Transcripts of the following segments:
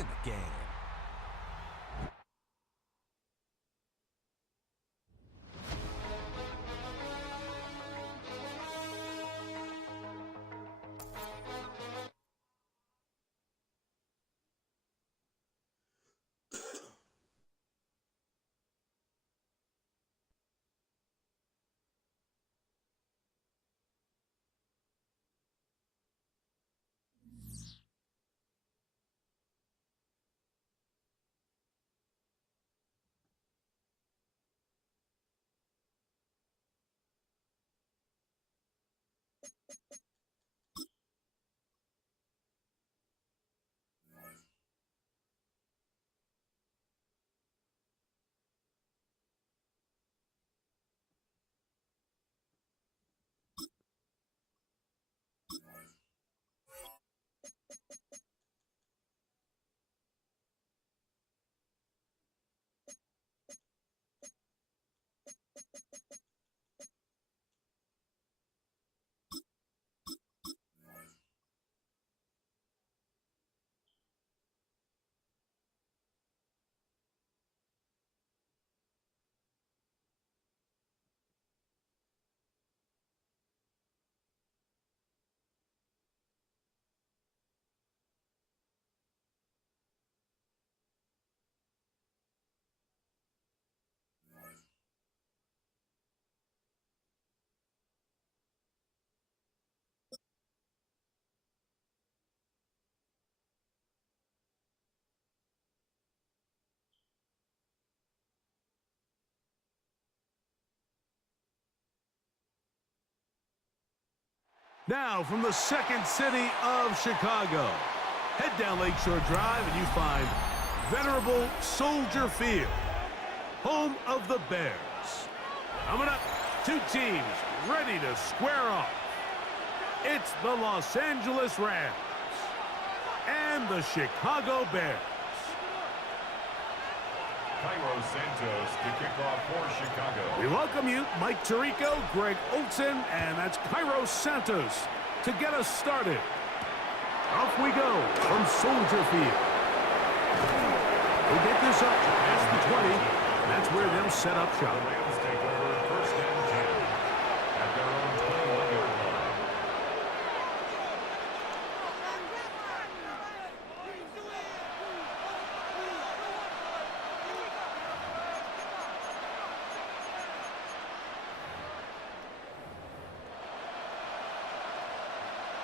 in the game. Now from the second city of Chicago, head down Lakeshore Drive and you find venerable Soldier Field, home of the Bears. Coming up, two teams ready to square off. It's the Los Angeles Rams and the Chicago Bears. Cairo Santos to kick off for Chicago. We welcome you, Mike Tirico, Greg Olson, and that's Cairo Santos to get us started. Off we go from Soldier Field. We'll get this up past the 20, and that's where they'll set up shop. The Rams take over first and 10 at their own 21-yard line.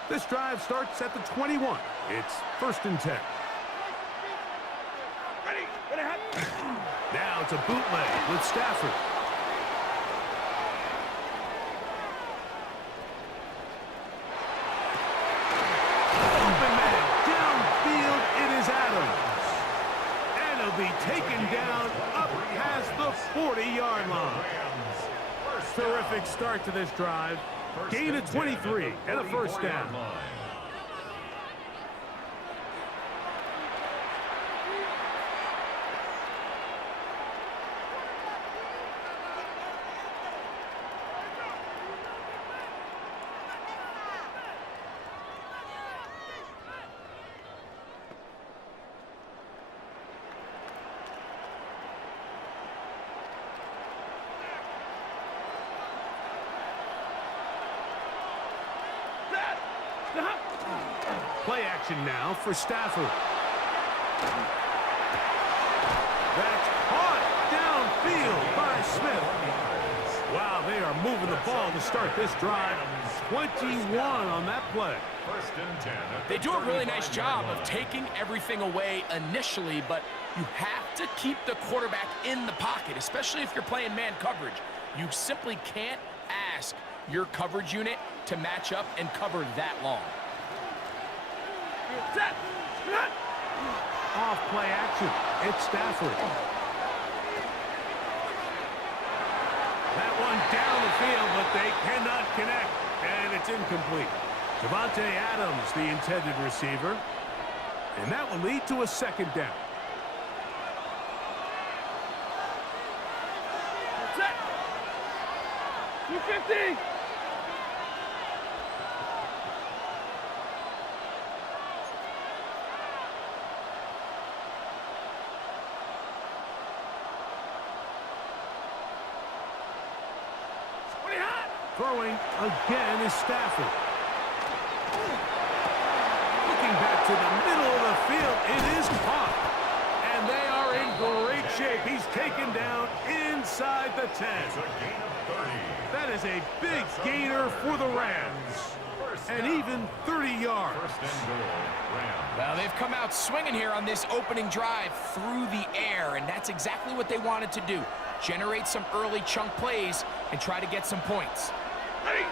This drive starts at the 21. It's first and 10. Now it's a bootleg with Stafford. Open man, downfield, it is Adams. And he'll be taken down up past the 40-yard line. Terrific start to this drive. Gain of 23 and a first down. Play action now for Stafford. That's caught downfield by Smith. Wow, they are moving the ball to start this drive. 21 on that play. First and 10. They do a really nice job of taking everything away initially, but you have to keep the quarterback in the pocket, especially if you're playing man coverage. You simply can't ask your coverage unit to match up and cover that long. Off play action. It's Stafford. That one down the field, but they cannot connect, and it's incomplete. Davante Adams, the intended receiver, and that will lead to a second down. That's it. 250. Throwing again is Stafford. Looking back to the middle of the field, it is caught. And they are in great shape. He's taken down inside the 10. It's a gain of 30. That is a big gainer for the Rams. And even 30 yards. First and goal, Rams. Well, they've come out swinging here on this opening drive through the air, and that's exactly what they wanted to do. Generate some early chunk plays and try to get some points. Ready?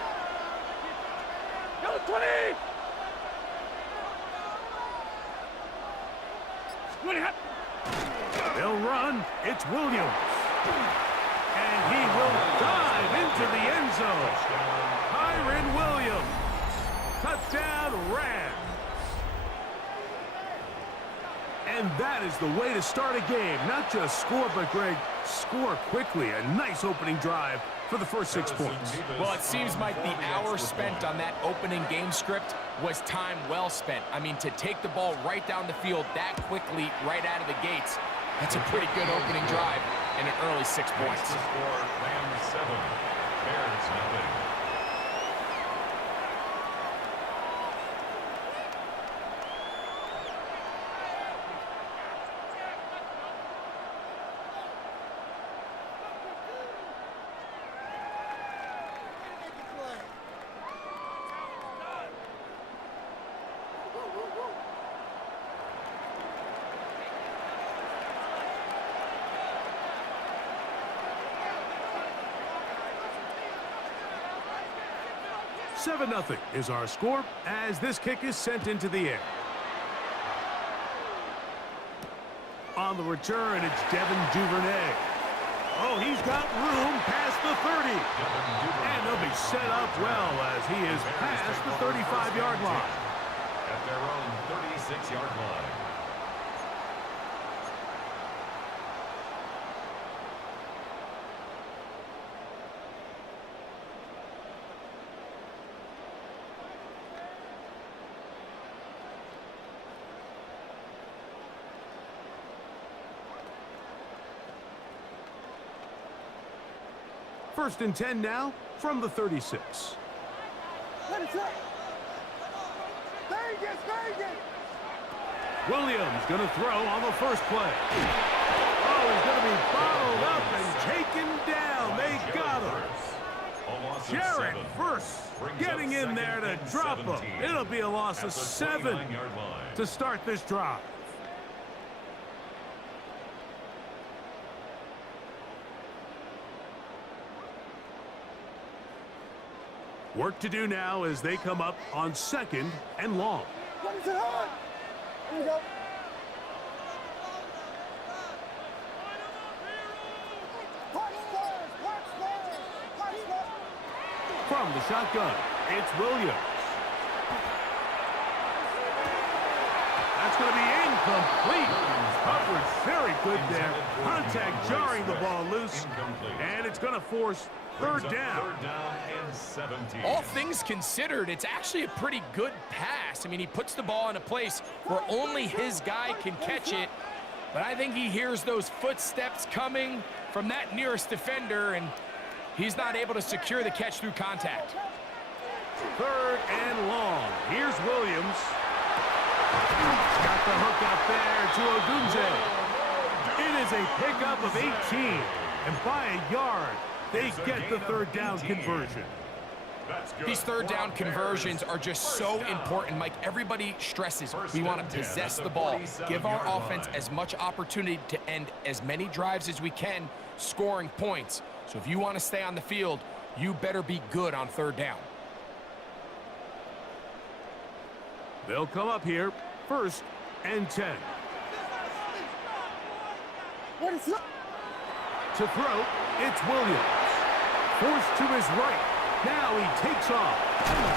Go 20! 20 hot. They'll run. It's Williams. And he will dive into the end zone. Kyren Williams. Touchdown, Rams. And that is the way to start a game. Not just score, but, Greg, score quickly. A nice opening drive for the first 6 points. Well, it seems like the hour spent on that opening game script was time well spent. I mean, to take the ball right down the field that quickly, right out of the gates, that's a pretty good opening drive and an early 6 points. The score, Rams 7, Bears nothing. Seven 0 is our score as this kick is sent into the air. On the return, it's Devin Duvernay. Oh, he's got room past the 30. And they'll be set up well as he is past the 35-yard line. At their own 36-yard line. First and 10 now from the 36. Williams going to throw on the first play. Oh, he's going to be bottled up and taken down. They got him. Jared Verse getting in there to drop him. It'll be a loss of 7 to start this drive. Work to do now as they come up on second and long. From the shotgun, it's Williams. That's going to be incomplete. Coverage very good there. Contact jarring the ball loose. And it's going to force third down. Third down and 17. All things considered, it's actually a pretty good pass. I mean, he puts the ball in a place where only his guy can catch it. But I think he hears those footsteps coming from that nearest defender, and he's not able to secure the catch through contact. Third and long. Here's Williams. Got the hook out there to Ogunze. It is a pickup of 18. And by a yard, they get the third down conversion. These third down conversions are just so important, Mike. Everybody stresses we want to possess the ball, give our offense as much opportunity to end as many drives as we can, scoring points. So if you want to stay on the field, you better be good on third down. They'll come up here, first and 10. To throw, it's Williams. Forced to his right. Now he takes off.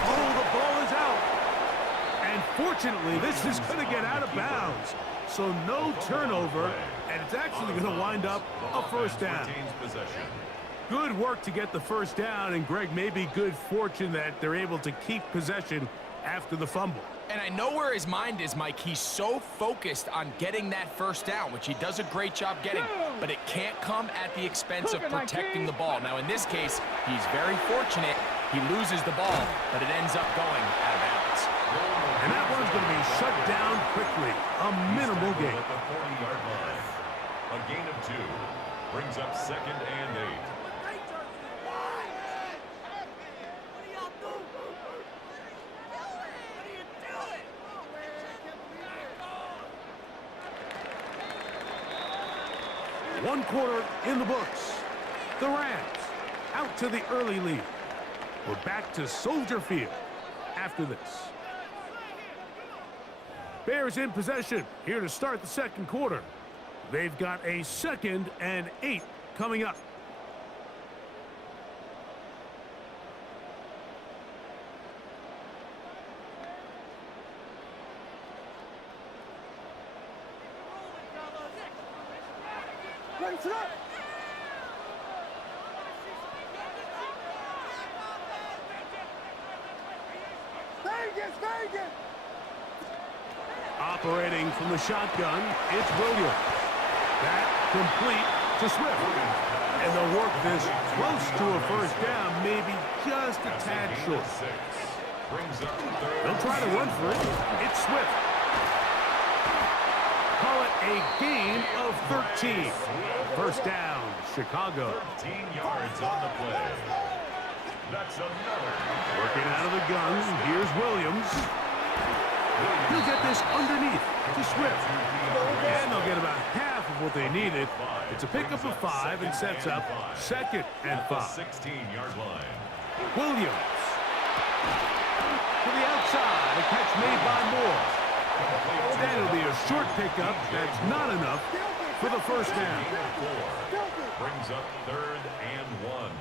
Oh, the ball is out. And fortunately, this is going to get out of bounds. So no turnover, and it's actually going to wind up a first down. Good work to get the first down, and Greg, maybe good fortune that they're able to keep possession after the fumble. And I know where his mind is, Mike. He's so focused on getting that first down, which he does a great job getting, but it can't come at the expense of protecting the ball. Now, in this case, he's very fortunate He loses the ball, but it ends up going out of bounds. And that one's going to be shut down quickly. A minimal gain. At the 40-yard line. A gain of 2 brings up 2nd and 8. One quarter in the books. The Rams out to the early lead. We're back to Soldier Field after this. Bears in possession here to start the second quarter. They've got a 2nd and 8 coming up. Operating from the shotgun, it's Williams. That complete to Swift. And they'll work this close to a first down, maybe just a tad short. They'll try to run for it. It's Swift. Call it a gain of 13. First down, Chicago. 13 yards on the play. That's another. Working out of the gun, here's Williams. He'll get this underneath to Swift. And they'll get about half of what they needed. It's a pickup of 5 and sets up 2nd and 5. 16-yard line. Williams. To the outside, a catch made by Moore. That'll be a short pickup. That's not enough for the first down. Brings up 3rd and 1.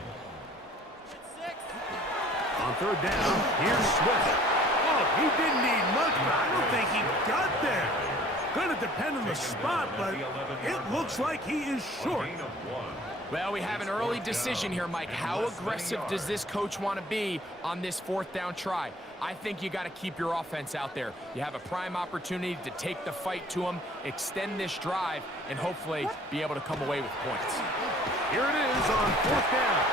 On 3rd down, here's Swift. Oh, he didn't need much, but I don't think he got there. Going to depend on the spot, but it looks like he is short. Well, we have an early decision here, Mike. How aggressive does this coach want to be on this 4th down try? I think you got to keep your offense out there. You have a prime opportunity to take the fight to him, extend this drive, and hopefully be able to come away with points. Here it is on 4th down.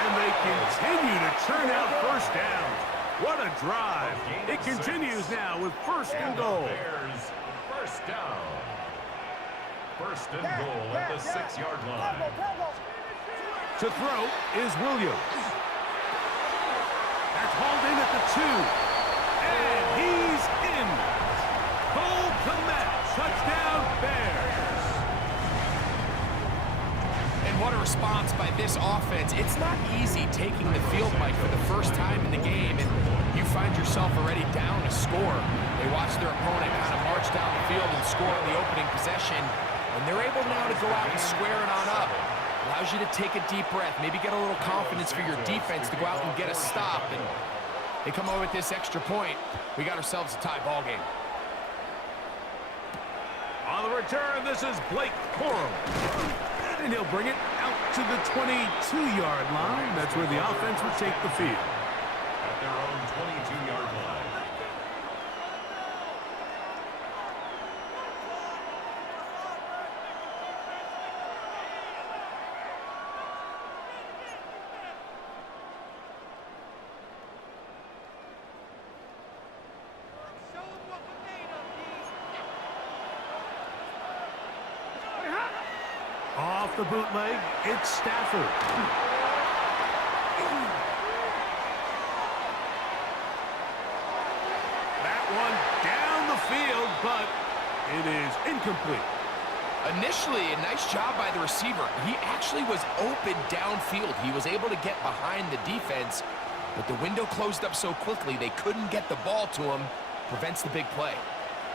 And they continue to churn out first down. What a drive. It continues now with 1st and goal. Bears, first down. 1st and goal at the 6-yard line. To throw is Williams. That's hauled in at the 2. And he's in. Cole Kmet, touchdown Bears. And what a response by this offense. It's not easy taking the field, Mike, for the first time in the game, and you find yourself already down a score. They watch their opponent kind of march down the field and score in the opening possession, and they're able now to go out and square it on up. Allows you to take a deep breath, maybe get a little confidence for your defense to go out and get a stop, and they come over with this extra point. We got ourselves a tie ball game. On the return, this is Blake Corum. And he'll bring it out to the 22-yard line. That's where the offense will take the field. At their own 22-yard line. Off the bootleg, it's Stafford. That one down the field, but it is incomplete. Initially, a nice job by the receiver. He actually was open downfield. He was able to get behind the defense, but the window closed up so quickly they couldn't get the ball to him. Prevents the big play.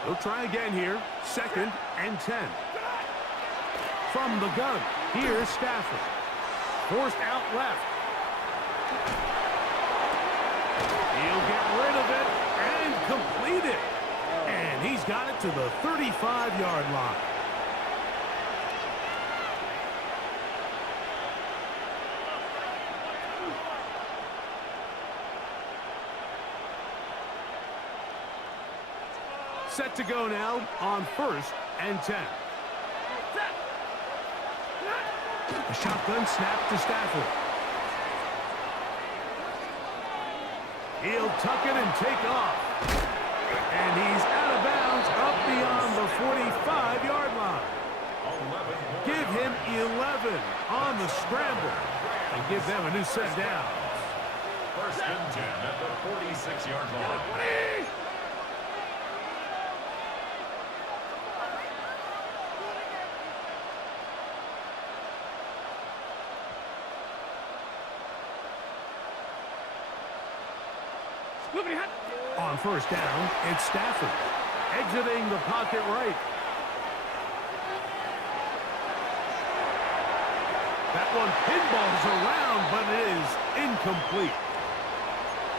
They'll try again here. 2nd and 10. From the gun, here's Stafford. Forced out left. He'll get rid of it and complete it. And he's got it to the 35-yard line. Set to go now on 1st and 10. A shotgun snap to Stafford. He'll tuck it and take off. And he's out of bounds up beyond the 45-yard line. Give him 11 on the scramble and give them a new set down. First and 10 at the 46-yard line. On first down, it's Stafford, exiting the pocket right. That one pinballs around, but it is incomplete.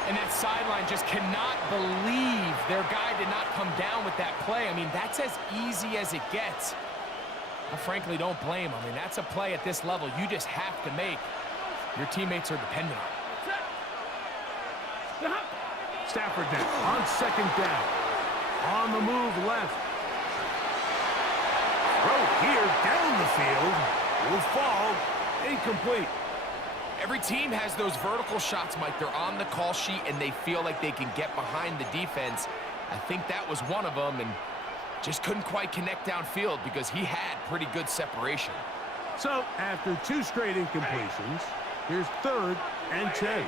And that sideline just cannot believe their guy did not come down with that play. I mean, that's as easy as it gets. I frankly don't blame him. I mean, that's a play at this level you just have to make. Your teammates are dependent on it. Stafford now on second down. On the move left. Throw here down the field. Will fall. Incomplete. Every team has those vertical shots, Mike. They're on the call sheet, and they feel like they can get behind the defense. I think that was one of them, and just couldn't quite connect downfield because he had pretty good separation. So, after 2 straight incompletions, here's 3rd and 10.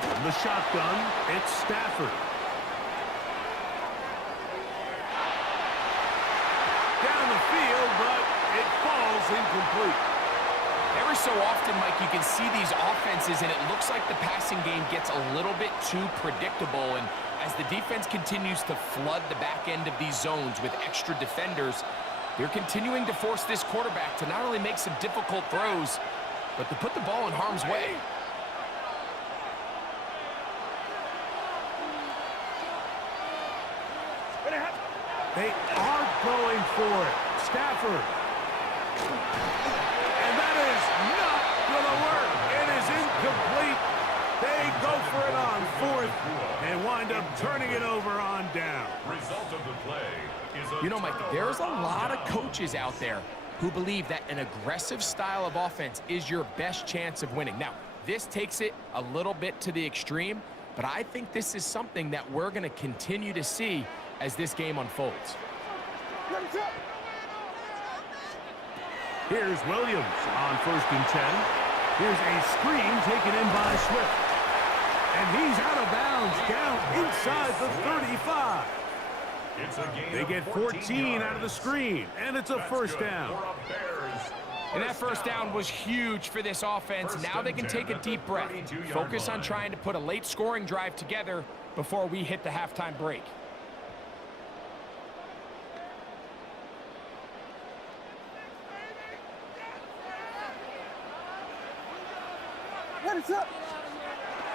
From the shotgun, it's Stafford. Down the field, but it falls incomplete. Every so often, Mike, you can see these offenses, and it looks like the passing game gets a little bit too predictable. And as the defense continues to flood the back end of these zones with extra defenders, they're continuing to force this quarterback to not only make some difficult throws, but to put the ball in harm's way. They are going for it. Stafford. And that is not going to work. It is incomplete. They go for it on 4th and wind up turning it over on down. Result of the play is a You know, Mike, there's a lot of coaches out there who believe that an aggressive style of offense is your best chance of winning. Now, this takes it a little bit to the extreme, but I think this is something that we're going to continue to see as this game unfolds. Here's Williams on 1st and 10. Here's a screen taken in by Swift. And he's out of bounds down inside the 35. It's a gain They get 14 out of the screen, and it's a first down. And that first down was huge for this offense. Now they can take a deep breath. Focus on trying to put a late scoring drive together before we hit the halftime break.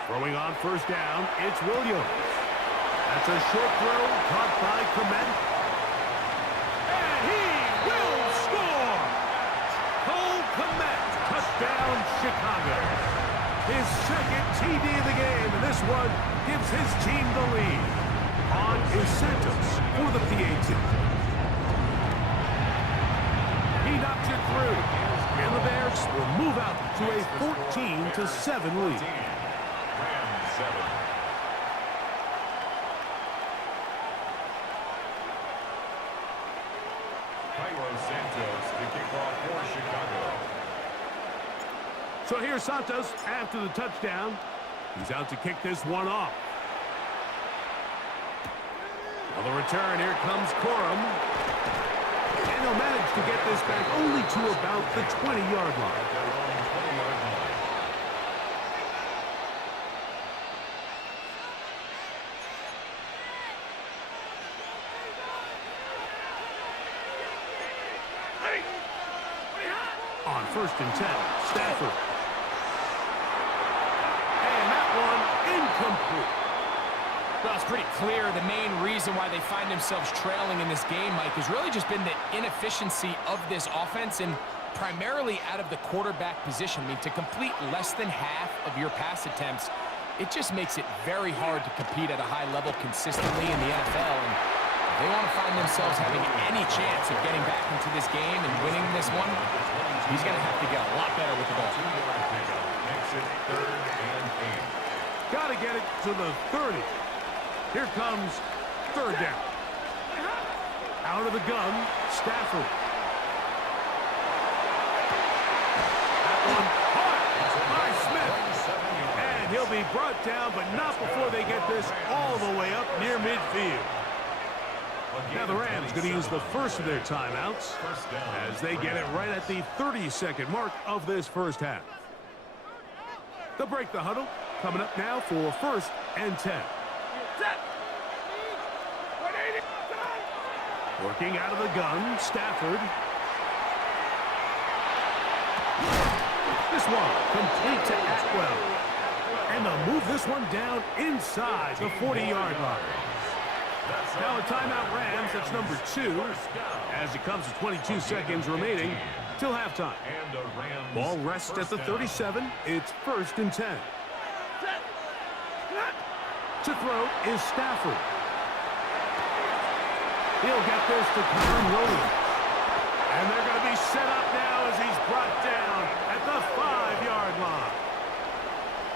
Throwing on first down, it's Williams. That's a short throw caught by Kmet. And he will score! Cole Kmet, touchdown Chicago. His 2nd TD of the game, and this one gives his team the lead. On is Santos for the PAT. He knocks it through. And the Bears will move out to a 14-7 lead. Rams 7. Cairo Santos to kick off for Chicago. So here's Santos after the touchdown. He's out to kick this one off. On the return, here comes Corum. And he'll manage to get this back only to about the 20-yard line. On 1st and 10, Stafford. And that one incomplete. Well, it's pretty clear the main reason why they find themselves trailing in this game, Mike, has really just been the inefficiency of this offense and primarily out of the quarterback position. I mean, to complete less than half of your pass attempts, it just makes it very hard to compete at a high level consistently in the NFL. And they want to find themselves having any chance of getting back into this game and winning this one, he's going to have to get a lot better with the ball. Makes it 3rd and 8. Got to get it to the 30. Here comes 3rd down. Out of the gun, Stafford. That one hard by Smith. And he'll be brought down, but not before they get this all the way up near midfield. Now the Rams going to use the first of their timeouts as they get it right at the 30-second mark of this first half. They'll break the huddle. Coming up now for 1st and 10. Working out of the gun, Stafford. This one complete to Atwell. And they'll move this one down inside the 40-yard line. Now a timeout Rams, that's number 2, as it comes to 22 seconds remaining till halftime. Ball rests at the 37. It's 1st and 10. To throw is Stafford. He'll get this to Kyren Williams. And they're going to be set up now as he's brought down at the 5-yard line.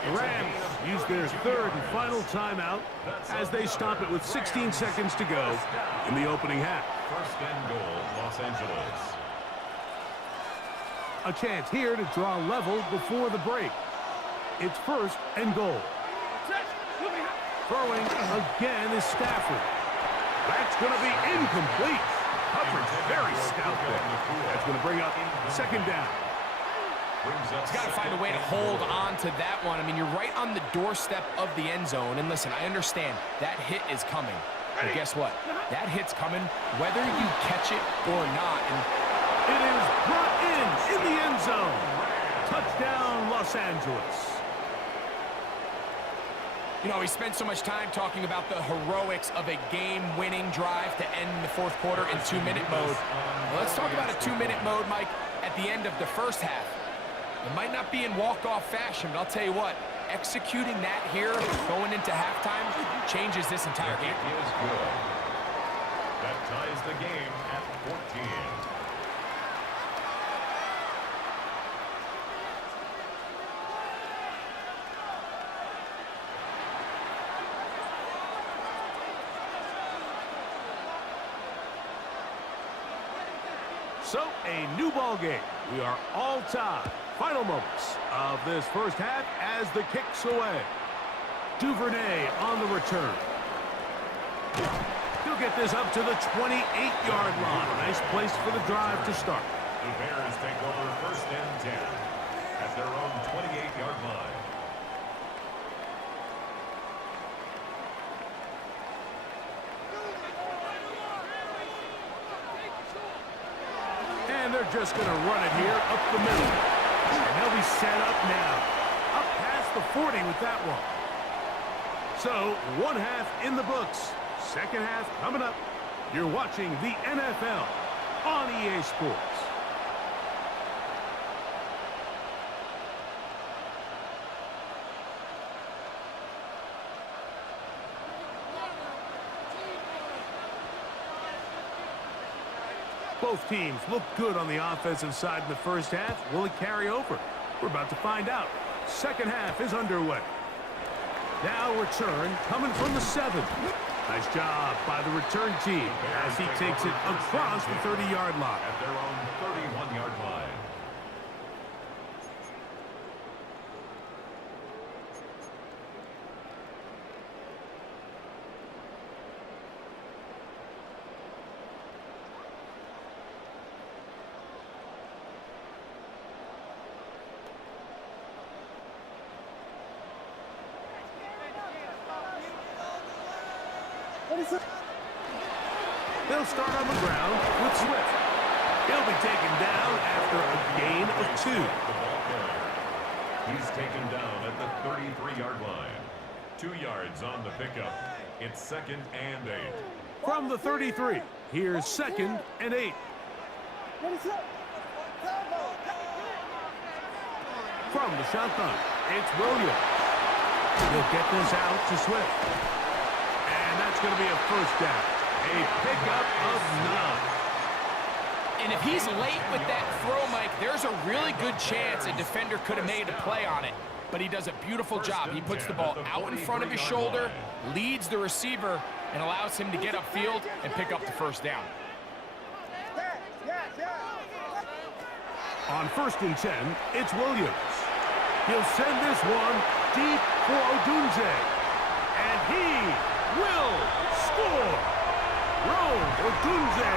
The Rams use their 3rd and final timeout as they stop it with 16 seconds to go in the opening half. 1st and goal, Los Angeles. A chance here to draw level before the break. It's 1st and goal. Throwing again is Stafford. That's going to be incomplete. Coverage very stout there. That's going to bring up 2nd down. He's got to find a way to hold on to that one. I mean, you're right on the doorstep of the end zone. And listen, I understand that hit is coming. But guess what? That hit's coming whether you catch it or not. And it is brought in the end zone. Touchdown, Los Angeles. You know, we spent so much time talking about the heroics of a game-winning drive to end the 4th quarter in 2-minute mode. Well, let's talk about a 2-minute mode, Mike, at the end of the first half. It might not be in walk-off fashion, but I'll tell you what, executing that here going into halftime changes this entire game. It is good. That ties the game at 14. So, a new ball game. We are all tied. Final moments of this first half as the kick's away. Duvernay on the return. He'll get this up to the 28-yard line. Nice place for the drive to start. The Bears take over 1st and 10 at their own 28-yard line. And they're just going to run it here up the middle. And they'll be set up now. Up past the 40 with that one. So, 1 half in the books. 2nd half coming up. You're watching the NFL on EA Sports. Both teams look good on the offensive side in the first half. Will it carry over? We're about to find out. 2nd half is underway. Now return coming from the 7. Nice job by the return team as he takes it across the 30-yard line. At their own 31-yard line. They'll start on the ground with Swift. He'll be taken down after a gain of 2. The ball carrier. He's taken down at the 33-yard line. 2 yards on the pickup. It's 2nd and 8. From the 33, here's 2nd and 8. From the shotgun, it's Williams. He'll get this out to Swift. And that's going to be a 1st down. A pickup of 9. And if he's late with that throw, Mike, there's a really good chance a defender could have made a play on it. But he does a beautiful job. He puts the ball out in front of his shoulder, leads the receiver, and allows him to get upfield and pick up the first down. On 1st and 10, it's Williams. He'll send this one deep for Odunze. And he will score. Rome Odunze.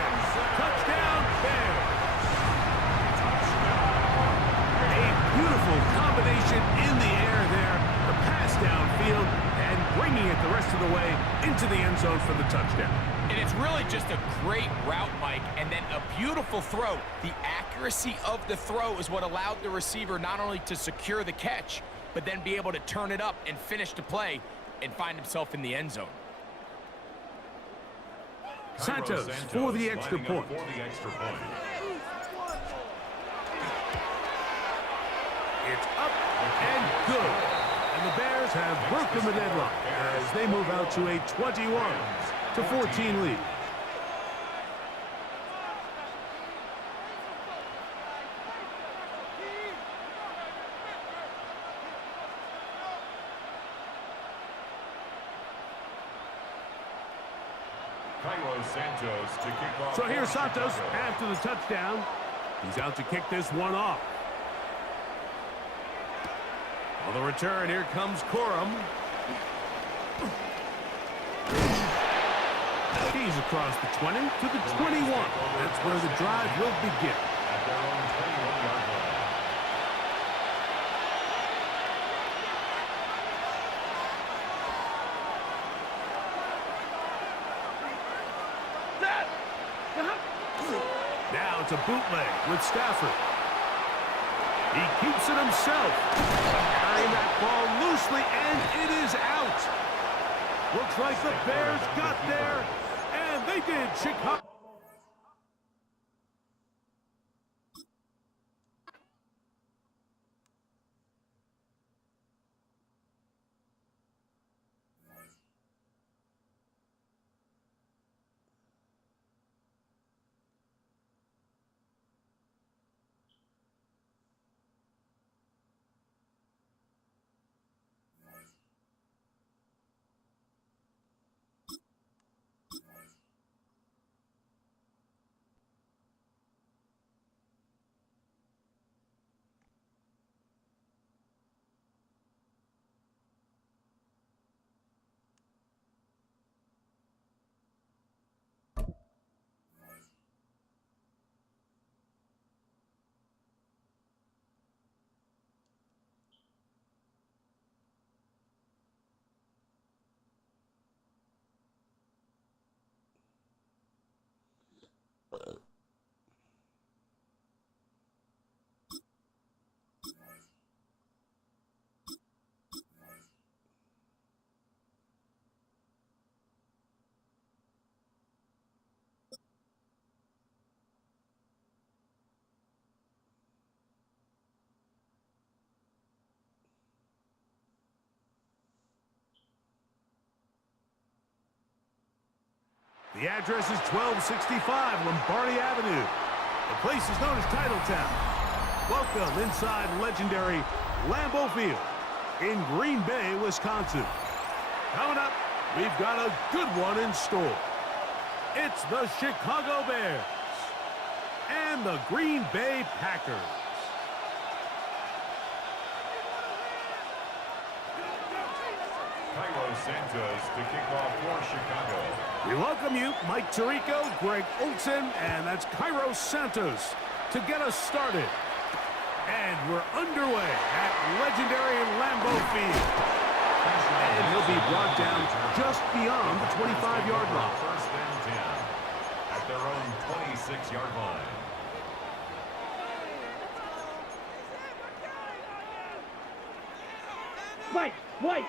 Touchdown, Bears. A beautiful combination in the air there. The pass downfield and bringing it the rest of the way into the end zone for the touchdown. And it's really just a great route, Mike, and then a beautiful throw. The accuracy of the throw is what allowed the receiver not only to secure the catch, but then be able to turn it up and finish the play and find himself in the end zone. Santos for the extra point. It's up and good. And the Bears have broken the deadlock as they move out to a 21-14 lead. Santos to kick off. So here's Santos after the touchdown. He's out to kick this one off. On the return, here comes Corum. He's across the 20 to the 21. That's where the drive will begin. At their own 21-yard line. Now it's a bootleg with Stafford. He keeps it himself. Carrying that ball loosely, and it is out. Looks like the Bears got there, and they did. Chicago. The address is 1265 Lombardi Avenue. The place is known as Titletown. Welcome inside legendary Lambeau Field in Green Bay, Wisconsin. Coming up, we've got a good one in store. It's the Chicago Bears and the Green Bay Packers. Cairo Santos to kick off for Chicago. We welcome you, Mike Tirico, Greg Olsen, and that's Cairo Santos to get us started. And we're underway at legendary Lambeau Field. And he'll be brought down just beyond the 25-yard line. First and 10 at their own 26-yard line. White.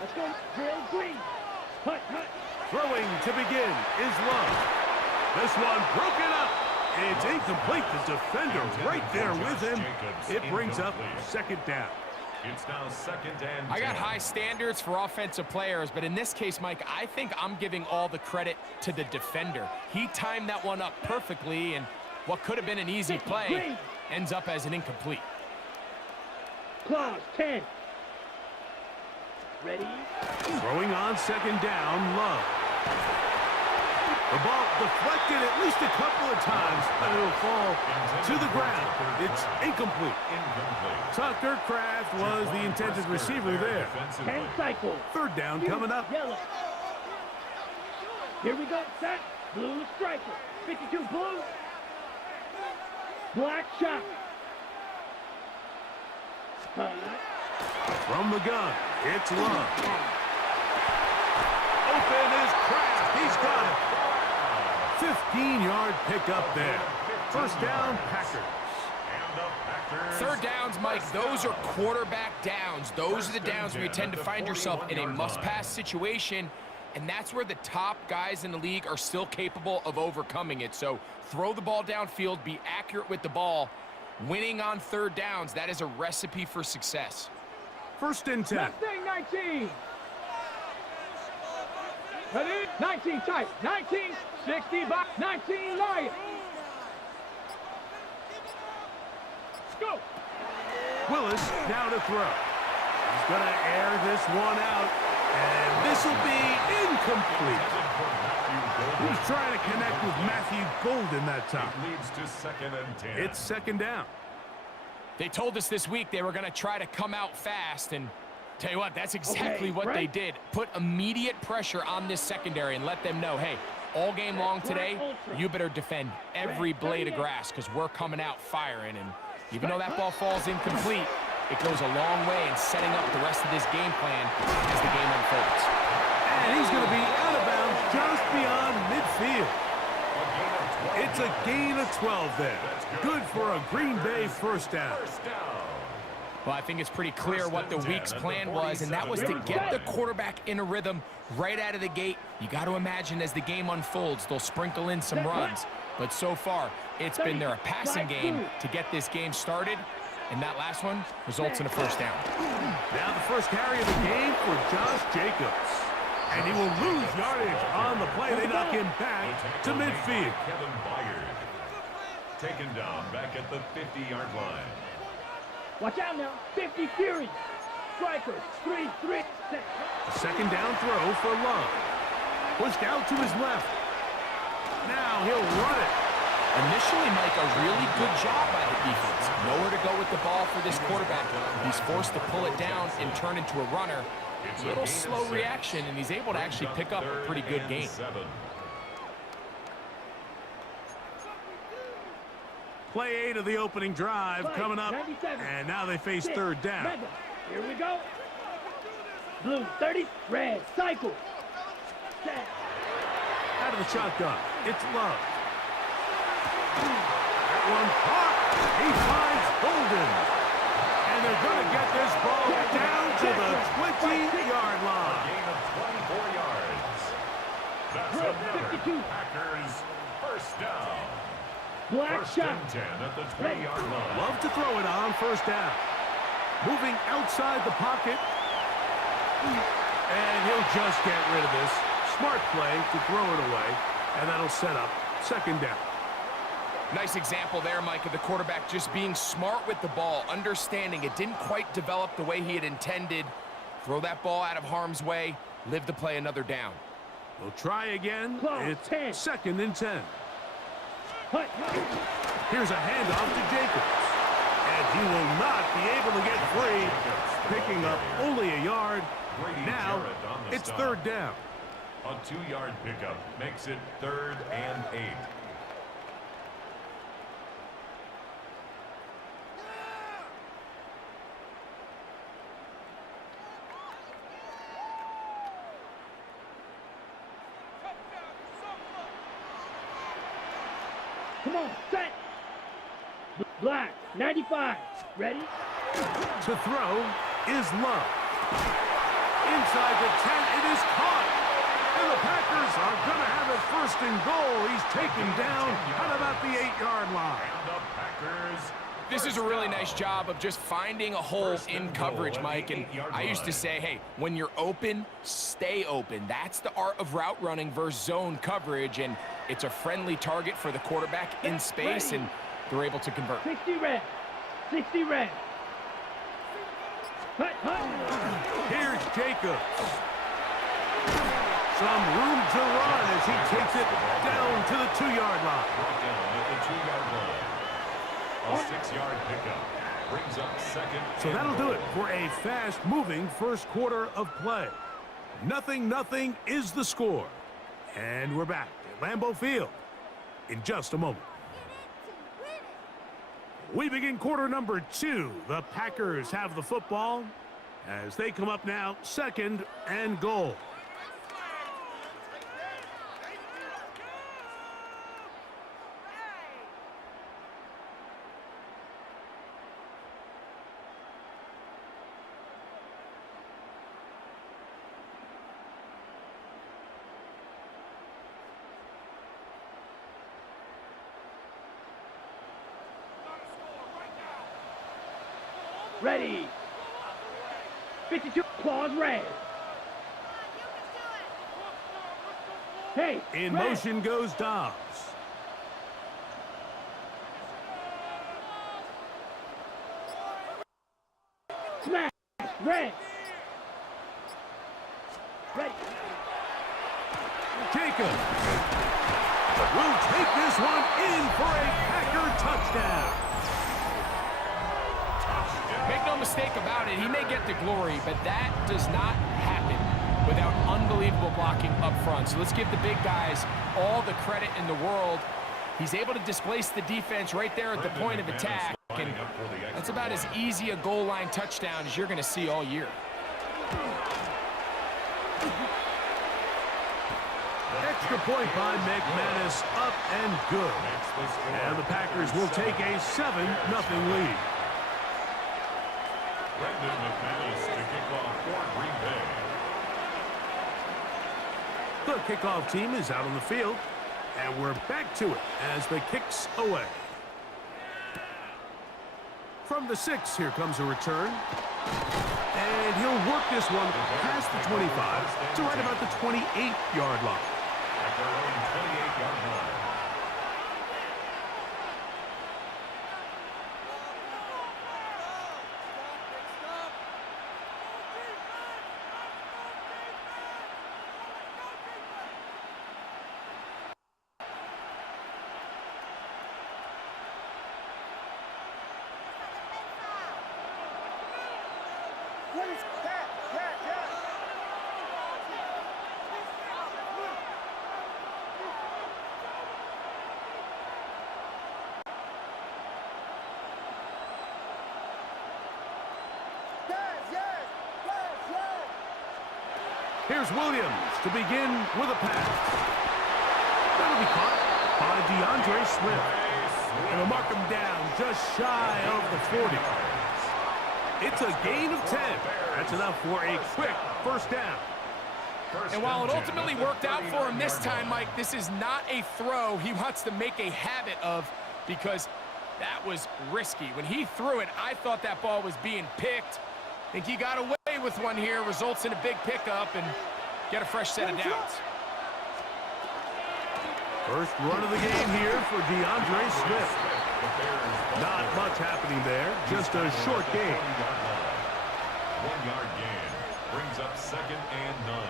Let's go, Drill Green. Hut. Throwing to begin is Love. This one broken up. It's incomplete. The defender right there with him. It brings up second down. It's now 2nd and 10. I got high standards for offensive players, but in this case, Mike, I think I'm giving all the credit to the defender. He timed that one up perfectly, and what could have been an easy play ends up as an incomplete. Clause 10. Ready? Throwing on 2nd down, Love. The ball deflected at least a couple of times, but it'll fall to the ground. It's incomplete. Tucker Kraft was the intended receiver there. 10 cycles. 3rd down coming up. Yellow. Here we go. Set. Blue striker. 52 blue. Black shot. From the gun, it's Love. Open is Kraft. He's got it. 15-yard pickup there. 1st down, Packers. 3rd downs, Mike, those are quarterback downs. Those are the downs where you tend to find yourself in a must-pass situation, and that's where the top guys in the league are still capable of overcoming it. So throw the ball downfield, be accurate with the ball. Winning on 3rd downs, that is a recipe for success. 1st and 10. Mustang 19. Ready? 19 tight. 19. 60 by 19 Lion. Go. Willis now to throw. He's going to air this one out, and this will be incomplete. He's trying to connect with Matthew Golden that time. It leads to 2nd and 10. It's 2nd down. They told us this week they were going to try to come out fast, and tell you what, that's exactly what they did. Put immediate pressure on this secondary and let them know, hey, all game long today, you better defend every blade of grass because we're coming out firing. And even though that ball falls incomplete, it goes a long way in setting up the rest of this game plan as the game unfolds. And he's going to be out of bounds just beyond midfield. It's a gain of 12 there. Good for a Green Bay 1st down. Well, I think it's pretty clear what the week's plan was, and that was to get the quarterback in a rhythm right out of the gate. You got to imagine as the game unfolds, they'll sprinkle in some runs. But so far, it's been their passing game to get this game started, and that last one results in a 1st down. Now the first carry of the game for Josh Jacobs. And he will lose yardage on the play. They knock him back to midfield. Kevin Byard. Taken down back at the 50-yard line. Watch out now. 50 Fury. Strikers. 3-3. A 2nd down throw for Love. Pushed out to his left. Now he'll run it. Initially, Mike, a really good job by the defense. Nowhere to go with the ball for this quarterback. He's forced to pull it down and turn into a runner. A little slow reaction, and he's able to actually pick up a pretty good gain. Play 8 of the opening drive coming up. And now they face 3rd down. Here we go. Blue 30. Red cycle. Set. Out of the shotgun. It's Love. That one caught. He finds Golden. And they're going to get this ball down to the 20-yard line. Gain of 24 yards. That's another Packers 1st down. Black 1st shot. and 10 at the 20-yard line. Love to throw it on 1st down. Moving outside the pocket. And he'll just get rid of this. Smart play to throw it away. And that'll set up 2nd down. Nice example there, Mike, of the quarterback just being smart with the ball, understanding it didn't quite develop the way he had intended. Throw that ball out of harm's way, live to play another down. We'll try again. It's 2nd and 10. Here's a handoff to Jacobs. And he will not be able to get free, picking up only a yard. Now it's 3rd down. A 2-yard pickup makes it 3rd and 8. Come on, set. Black, 95. Ready? To throw is Love. Inside the 10, it is caught. And the Packers are going to have it 1st and goal. He's taken down at about the 8-yard line. And the Packers This is a really nice job of just finding a hole in coverage, Mike. And I used to say, hey, when you're open, stay open. That's the art of route running versus zone coverage. And it's a friendly target for the quarterback in space, and they're able to convert. 60 red. 60 red. Hut, hut. Here's Jacobs. Some room to run as he takes it down to the 2-yard line. Brought down at the 2-yard line. A 6-yard pickup brings up second. So that'll do it for a fast-moving first quarter of play. 0-0 is the score. And we're back at Lambeau Field in just a moment. We begin quarter number 2. The Packers have the football as they come up now, 2nd and goal. Ready. 52 claws red. Hey, In red. motion goes Dobbs. Smash. Red. Ready. Jacobs will take this one in for a Packer touchdown. Make no mistake about it, he may get the glory, but that does not happen without unbelievable blocking up front. So let's give the big guys all the credit in the world. He's able to displace the defense right there at the point of attack, and that's about as easy a goal line touchdown as you're going to see all year. Extra point by McManus, up and good. And the Packers will take a 7-0 lead. Brendan McManus to kick off for Green Bay. The kickoff team is out on the field, and we're back to it as the kick's away. From the 6, here comes a return. And he'll work this one past the 25 to right about the 28-yard line. At their own 28-yard line. Here's Williams to begin with a pass. That'll be caught by DeAndre Swift. And they'll mark him down just shy of the 40. It's a gain of 10. That's enough for a quick first down. And while it ultimately worked out for him this time, Mike, this is not a throw he wants to make a habit of, because that was risky. When he threw it, I thought that ball was being picked. I think he got away with one here, results in a big pickup and get a fresh set of downs. First run of the game here for DeAndre Swift. Not much happening there, just a short gain. 1-yard gain brings up 2nd and 9.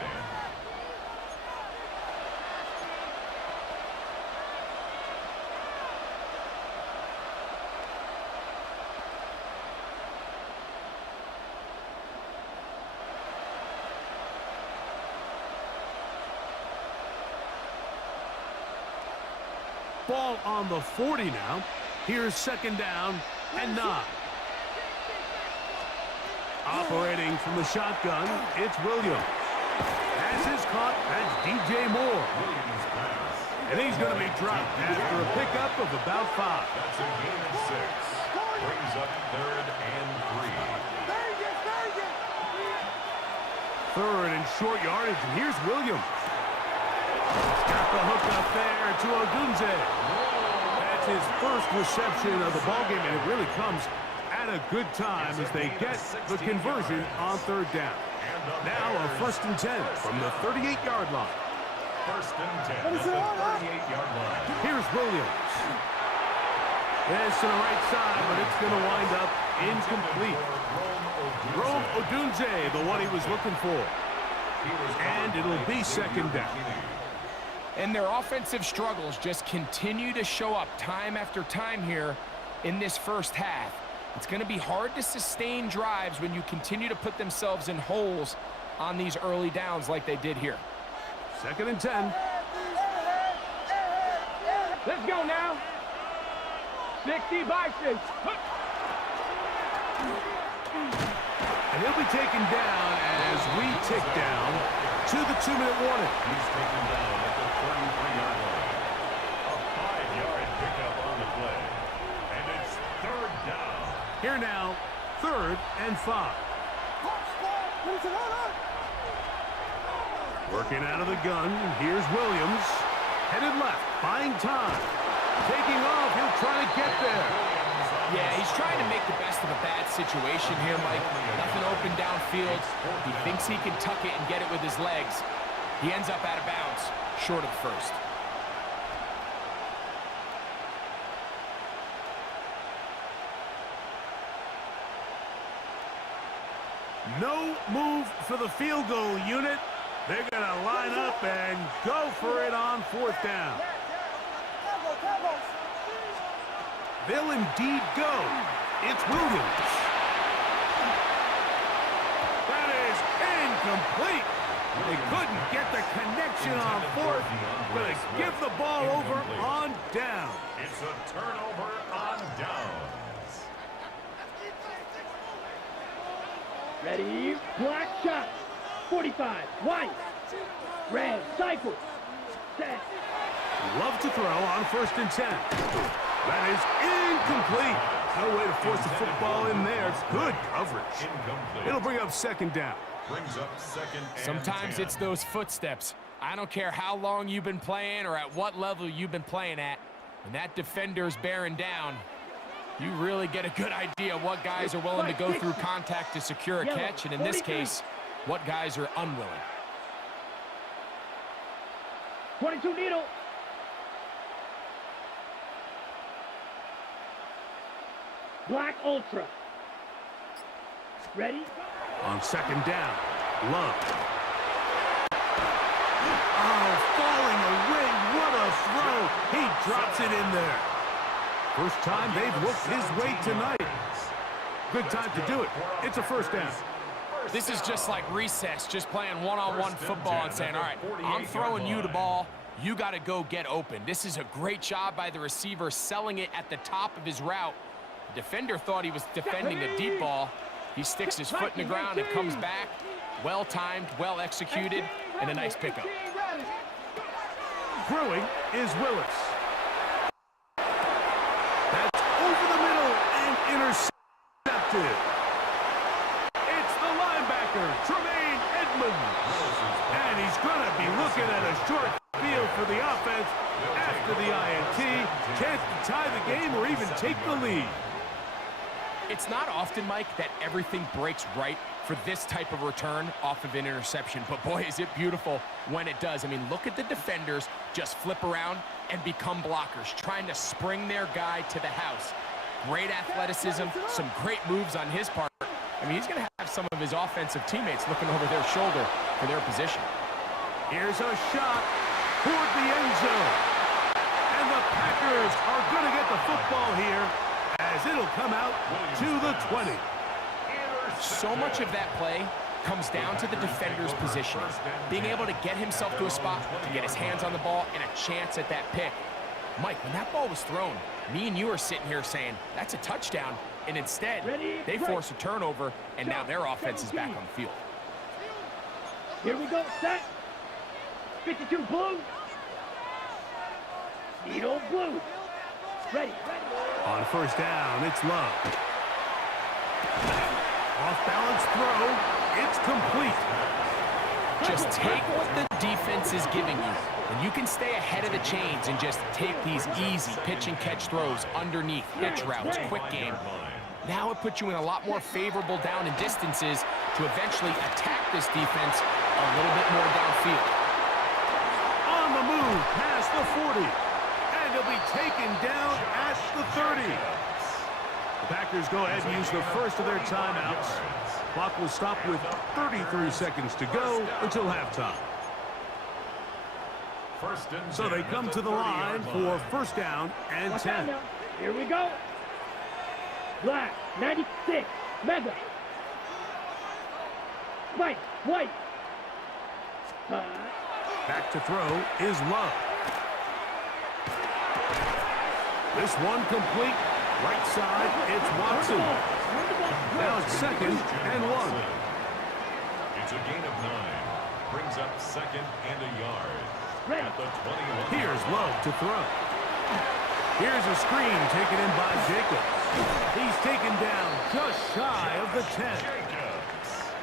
Ball on the 40 now. Here's 2nd down and 9. Operating from the shotgun, it's Williams. Pass is caught. That's DJ Moore. Williams pass. And he's going to be dropped after a pickup of about 5. That's a gain of 6. Brings up 3rd and 3. 3rd and short yardage, and here's Williams. Got the hook up there to Ogunze. That's his first reception of the ballgame, and it really comes at a good time as they get the conversion on third down. Now a 1st and 10 from the 38-yard line. 1st and 10 at the 38-yard line. Here's Williams. This to the right side, but it's going to wind up incomplete. Rome Odunze, the one he was looking for. And it'll be 2nd down. And their offensive struggles just continue to show up time after time here in this first half. It's going to be hard to sustain drives when you continue to put themselves in holes on these early downs like they did here. 2nd and 10. Let's go now. 60 by 6. And he'll be taken down as we tick down to the 2-minute warning. He's taken down at the 33-yard line. A 5-yard pickup on the play. And it's 3rd down. Here now, 3rd and 5. Working out of the gun, here's Williams. Headed left, buying time. Taking off, he'll try to get there. Yeah, he's trying to make the best of a bad situation here, Mike. Nothing open downfield. He thinks he can tuck it and get it with his legs. He ends up out of bounds, short of 1st. No move for the field goal unit. They're going to line up and go for it on 4th down. They'll indeed go. It's Williams. That is incomplete. They couldn't get the connection on 4th. Going to give the ball over on down. It's a turnover on downs. Ready, black shot. 45, white. Red, cycle. Set. Love to throw on 1st and 10. That is incomplete. No way to force the football in there. It's good coverage. Incomplete. It'll bring up 2nd down. Brings up 2nd and Sometimes 10. it's those footsteps. I don't care how long you've been playing or at what level you've been playing at. When that defender's bearing down, you really get a good idea of what guys are willing to go through contact to secure a catch, and in this case, what guys are unwilling. 22 needle. Black Ultra. Ready? On 2nd down, Love. Oh, falling away. What a throw. He drops it in there. First time they've looked his way tonight. Good time to do it. It's a 1st down. This is just like recess, just playing one-on-one football and saying, all right, I'm throwing you the ball. You got to go get open. This is a great job by the receiver selling it at the top of his route. The defender thought he was defending a deep ball. He sticks his foot in the ground and comes back. Well-timed, well-executed, and a nice pickup. Throwing is Willis. That's over the middle and intercepted. It's the linebacker, Tremaine Edmonds. And he's going to be looking at a short field for the offense after the INT. Chance to tie the game or even take the lead. It's not often, Mike, that everything breaks right for this type of return off of an interception. But boy, is it beautiful when it does. I mean, look at the defenders just flip around and become blockers, trying to spring their guy to the house. Great athleticism, some great moves on his part. I mean, he's going to have some of his offensive teammates looking over their shoulder for their position. Here's a shot toward the end zone. And the Packers are going to get the football here as it'll come out to the 20. So much of that play comes down to the defender's position, being able to get himself to a spot, to get his hands on the ball, and a chance at that pick. Mike, when that ball was thrown, me and you are sitting here saying, that's a touchdown, and instead, they force a turnover, and now their offense is back on the field. Here we go, set. 52 blue. Needle blue. Ready. On 1st down, it's Love. Off-balance throw. It's complete. Just take what the defense is giving you. And you can stay ahead of the chains and just take these easy pitch and catch throws underneath, hitch routes, quick game. Now it puts you in a lot more favorable down and distances to eventually attack this defense a little bit more downfield. On the move past the 40. And he'll be taken down at the 30. The Packers go ahead and use the first of their timeouts. Clock will stop with 33 seconds to go until halftime. So they come to the line for first down and Watch 10. out now. Here we go. Black, 96, Mega. White, White. Back to throw is Love. This one complete. Right side, it's Watson. Now it's 2nd and 1. It's a gain of 9. Brings up 2nd and a yard. At the 21. Here's Love to throw. Here's a screen taken in by Jacobs. He's taken down just shy of the 10.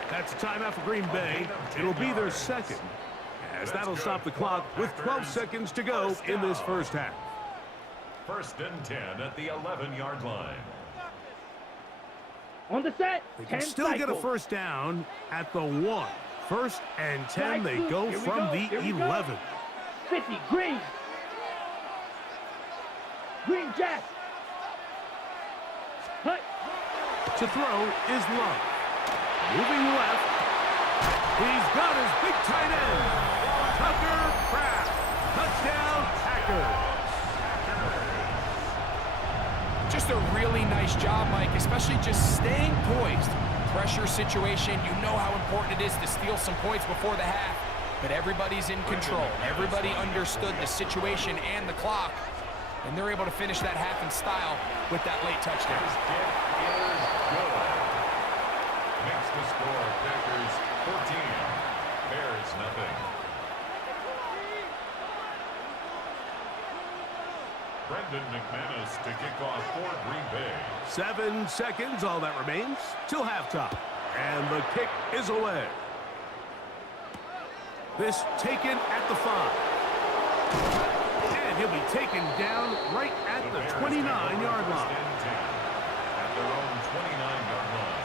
That's a timeout for Green Bay. It'll be their second, as that'll stop the clock with 12 seconds to go in this first half. 1st and 10 at the 11-yard line. On the set. They can still get a first down at the 1. 1st and 10, they go from the 11. 50, Green. Green Jack. Hut. To throw is Love. Moving left. He's got his big tight end. Tucker Kraft. Touchdown, Packers. Just a really nice job, Mike, especially just staying poised. Pressure situation, you know how important it is to steal some points before the half, but everybody's in control. Everybody understood the situation and the clock, and they're able to finish that half in style with that late touchdown. His kick is good. Makes the score Packers 14, Bears nothing. Brendan McManus to kick off for Green Bay. 7 seconds, all that remains, till halftime. And the kick is away. This taken at the 5. And he'll be taken down right at the 29-yard line. At their own 29-yard line.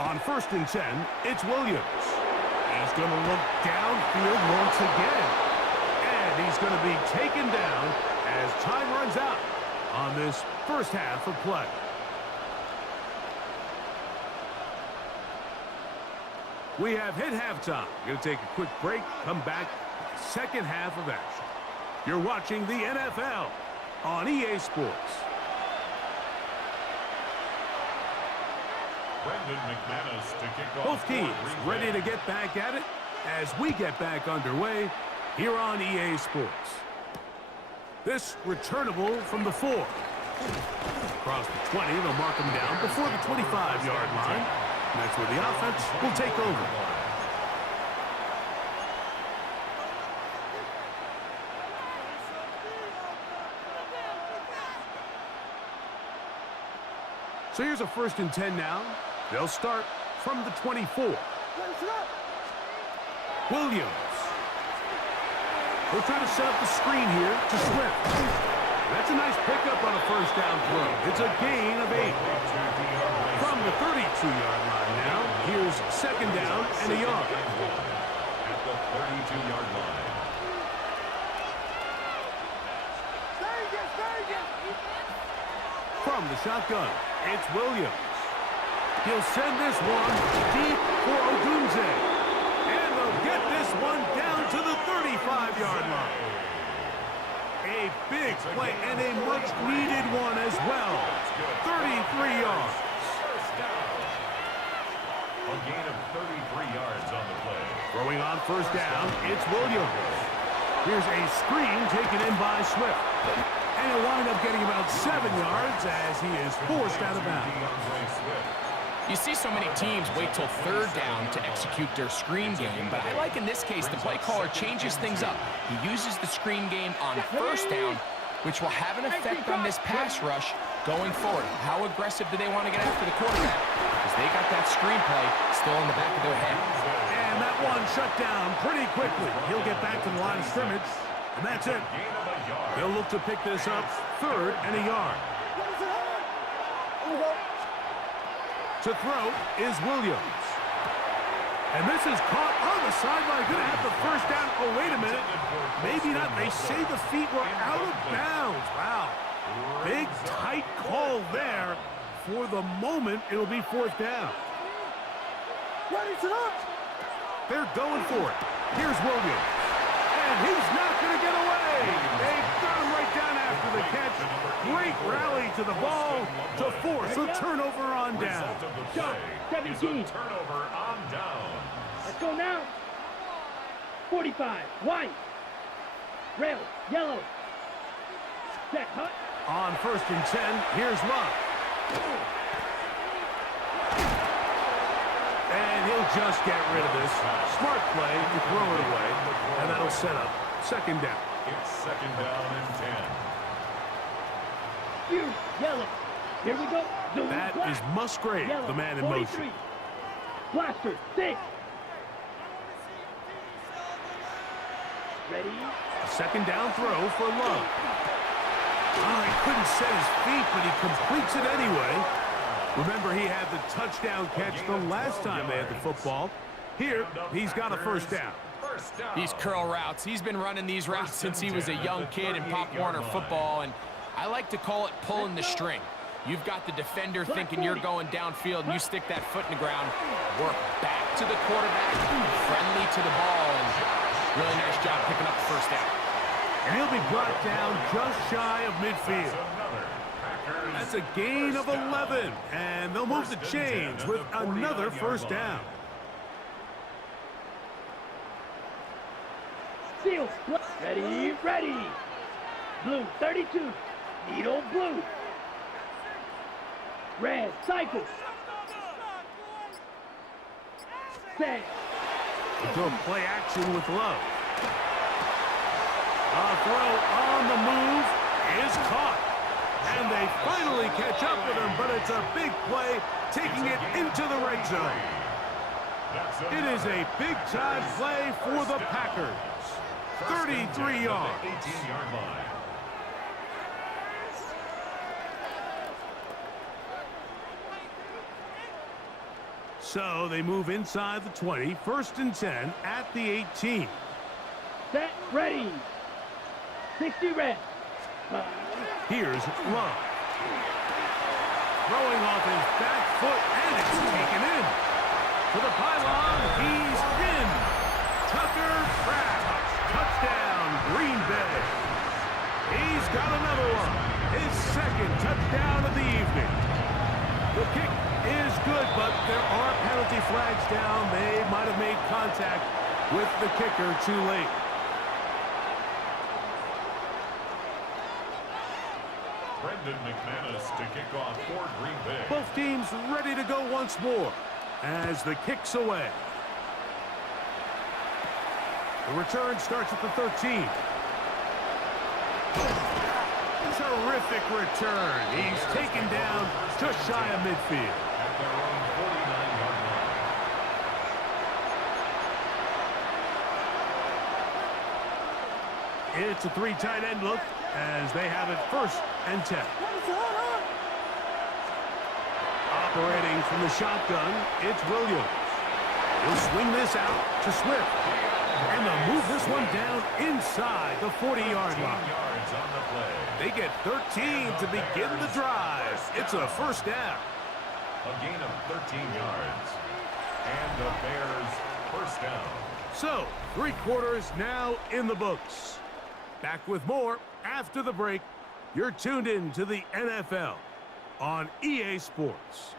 On 1st and 10, it's Williams. He's going to look downfield once again. And he's going to be taken down as time runs out on this first half of play. We have hit halftime. Going to take a quick break, come back, second half of action. You're watching the NFL on EA Sports. Brendan McManus to kick off. Both teams ready to get back at it as we get back underway here on EA Sports. This returnable from the 4. Across the 20, they'll mark him down before the 25-yard line. And that's where the offense will take over. So here's a 1st and 10 now. They'll start from the 24. Williams. They'll try to set up the screen here to Swift. That's a nice pickup on a first down throw. It's a gain of 8. From the 32-yard line now, here's 2nd down and a yard. At the 32-yard line. From the shotgun, it's Williams. He'll send this one deep for Odunze. And they'll get this one down to the 35-yard line. A big play and a much-needed one as well. 33 yards. A gain of 33 yards on the play. Throwing on first down, it's Williams. Here's a screen taken in by Swift. And he'll wind up getting about 7 yards as he is forced out of bounds. You see so many teams wait till third down to execute their screen game, but I like in this case the play caller changes things up. He uses the screen game on first down, which will have an effect on this pass rush going forward. How aggressive do they want to get after the quarterback? Because they got that screen play still in the back of their head. And that one shut down pretty quickly. He'll get back to the line of scrimmage, and that's it. They'll look to pick this up 3rd and a yard. To throw is Williams. And this is caught on the sideline. Going to have the first down. Oh, wait a minute. Maybe not. They say the feet were out of bounds. Wow. Big, tight call there. For the moment, it'll be 4th down. They're going for it. Here's Williams. And he's not going to get away. They've got him right down after the catch. Great rally to the ball to force a turnover on down. Shot, 17. Turnover on down. Let's go now. 45, white. Red, yellow. Set, hut. On 1st and 10, here's Love. And he'll just get rid of this. Smart play to throw it away. And that'll set up 2nd down. It's 2nd down and 10. You, yellow. Here we go. Zoom, That black. is Musgrave, Yellow, the man in 43. motion. Blaster, 6. Ready? A 2nd down throw for Love. Oh, he couldn't set his feet, but he completes it anyway. Remember, he had the touchdown catch the last time they had the football. Here, he's got a 1st down. These curl routes, he's been running these routes since he was a young kid in Pop Warner football, and I like to call it pulling the string. You've got the defender thinking you're going downfield, and you stick that foot in the ground, work back to the quarterback, friendly to the ball, and really nice job picking up the 1st down. And he'll be brought down just shy of midfield. That's a gain of 11, and they'll move the chains with another 1st down. Seal, ready, ready. Blue, 32. Needle, blue. Red, cycle. Set. Go play action with Love. A throw on the move is caught. And they finally catch up with him, but it's a big play, taking it into the red zone. It is a big-time play for the Packers. 33 yards. 18-yard line. So they move inside the 20, 1st and 10 at the 18. Set, ready. 60 red. Here's Love. Throwing off his back foot, and it's taken in. To the pylon, he's in. Tucker Kraft. Touchdown, Green Bay. He's got another one. His 2nd touchdown of the evening. The kick is good, but there are penalty flags down. They might have made contact with the kicker too late. Brendan McManus to kick off for Green Bay. Both teams ready to go once more as the kick's away. The return starts at the 13. Terrific return. He's taken down just shy of midfield. At their own 49-yard line. It's a 3 tight end look as they have it 1st and 10. Operating from the shotgun, it's Williams. He'll swing this out to Swift. And they'll move this one down inside the 40-yard line. Yards on the play. They get 13 to begin the drive. It's a 1st down. A gain of 13 yards. And the Bears 1st down. So, 3 quarters now in the books. Back with more after the break. You're tuned in to the NFL on EA Sports.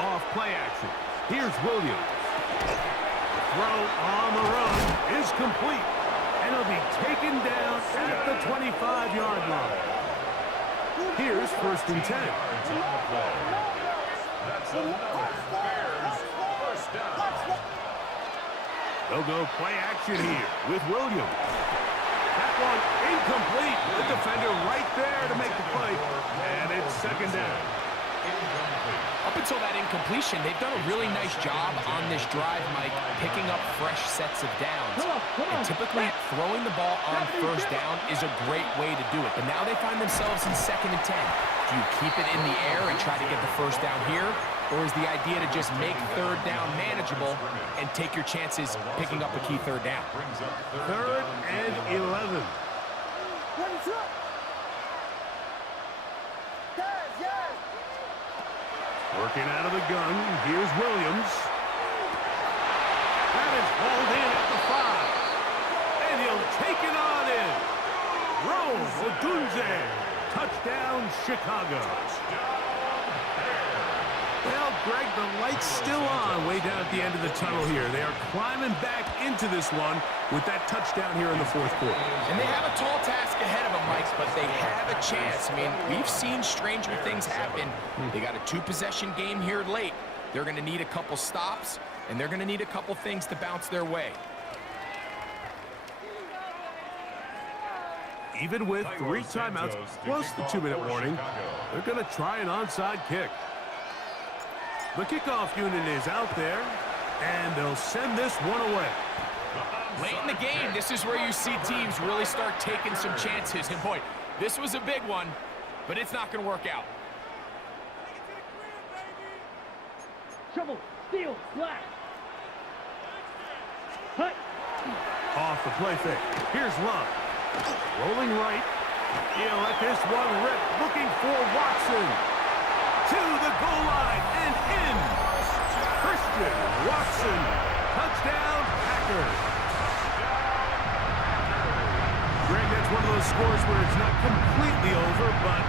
Off play action. Here's Williams. Throw on the run is complete. And he'll be taken down at the 25-yard line. Here's 1st and 10. That's another Bears first down. They'll go play action here with Williams. That one incomplete. The defender right there to make the play. And it's 2nd down. Up until that incompletion, they've done a really nice job on this drive, Mike, picking up fresh sets of downs. And typically, throwing the ball on 1st down is a great way to do it. But now they find themselves in 2nd and 10. Do you keep it in the air and try to get the 1st down here? Or is the idea to just make 3rd down manageable and take your chances picking up a key 3rd down? 3rd and 11. Working out of the gun, here's Williams. That is hauled in at the 5. And he'll take it on in. Rome Odunze. Touchdown, Chicago. Well, Greg, the light's still on way down at the end of the tunnel here. They are climbing back into this one with that touchdown here in the 4th quarter. And they have a tall task ahead of them, Mike, but they have a chance. I mean, we've seen stranger things happen. They got a 2-possession game here late. They're going to need a couple stops, and they're going to need a couple things to bounce their way. Even with 3 timeouts plus the 2-minute warning, they're going to try an onside kick. The kickoff unit is out there, and they'll send this one away. Late in the game, this is where you see teams really start taking some chances. And boy, this was a big one, but it's not going to work out. Trouble, steal, black. Hut. Off the play fake. Here's Love. Rolling right. He'll let this one rip. Looking for Watson. To the goal line and in. Christian Watson. Touchdown, Packers. Greg, that's one of those scores where it's not completely over, but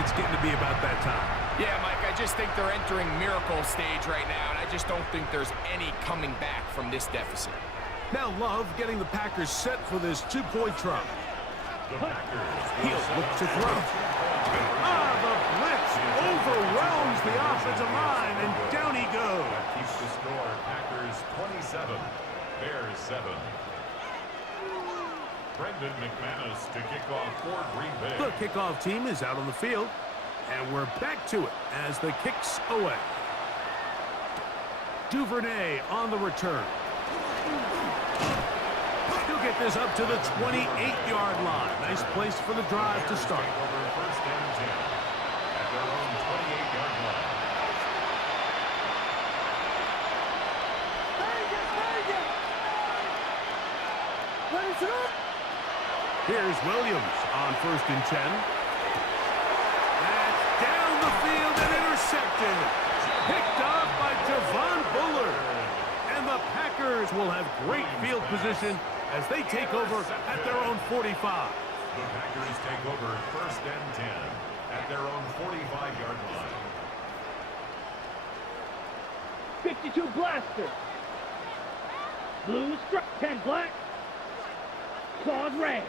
it's getting to be about that time. Yeah, Mike, I just think they're entering miracle stage right now, and I just don't think there's any coming back from this deficit. Now Love getting the Packers set for this 2-point try. He'll look to throw. The blitz overwhelms the offensive line, and down he goes. That keeps the score. Packers 27, Bears 7. Brendan McManus to kick off for Green Bay. The kickoff team is out on the field, and we're back to it as the kick's away. Duvernay on the return. He'll get this up to the 28-yard line. Nice place for the drive to start. Over 1st and 10 at their own 28-yard line. Here's Williams on 1st and 10. That's down the field and intercepted. Picked off by Javon Bullard. And the Packers will have great field position as they take over at their own 45. The Packers take over 1st and 10 at their own 45-yard line. 52 blaster. Blue struck 10 black. Claude red.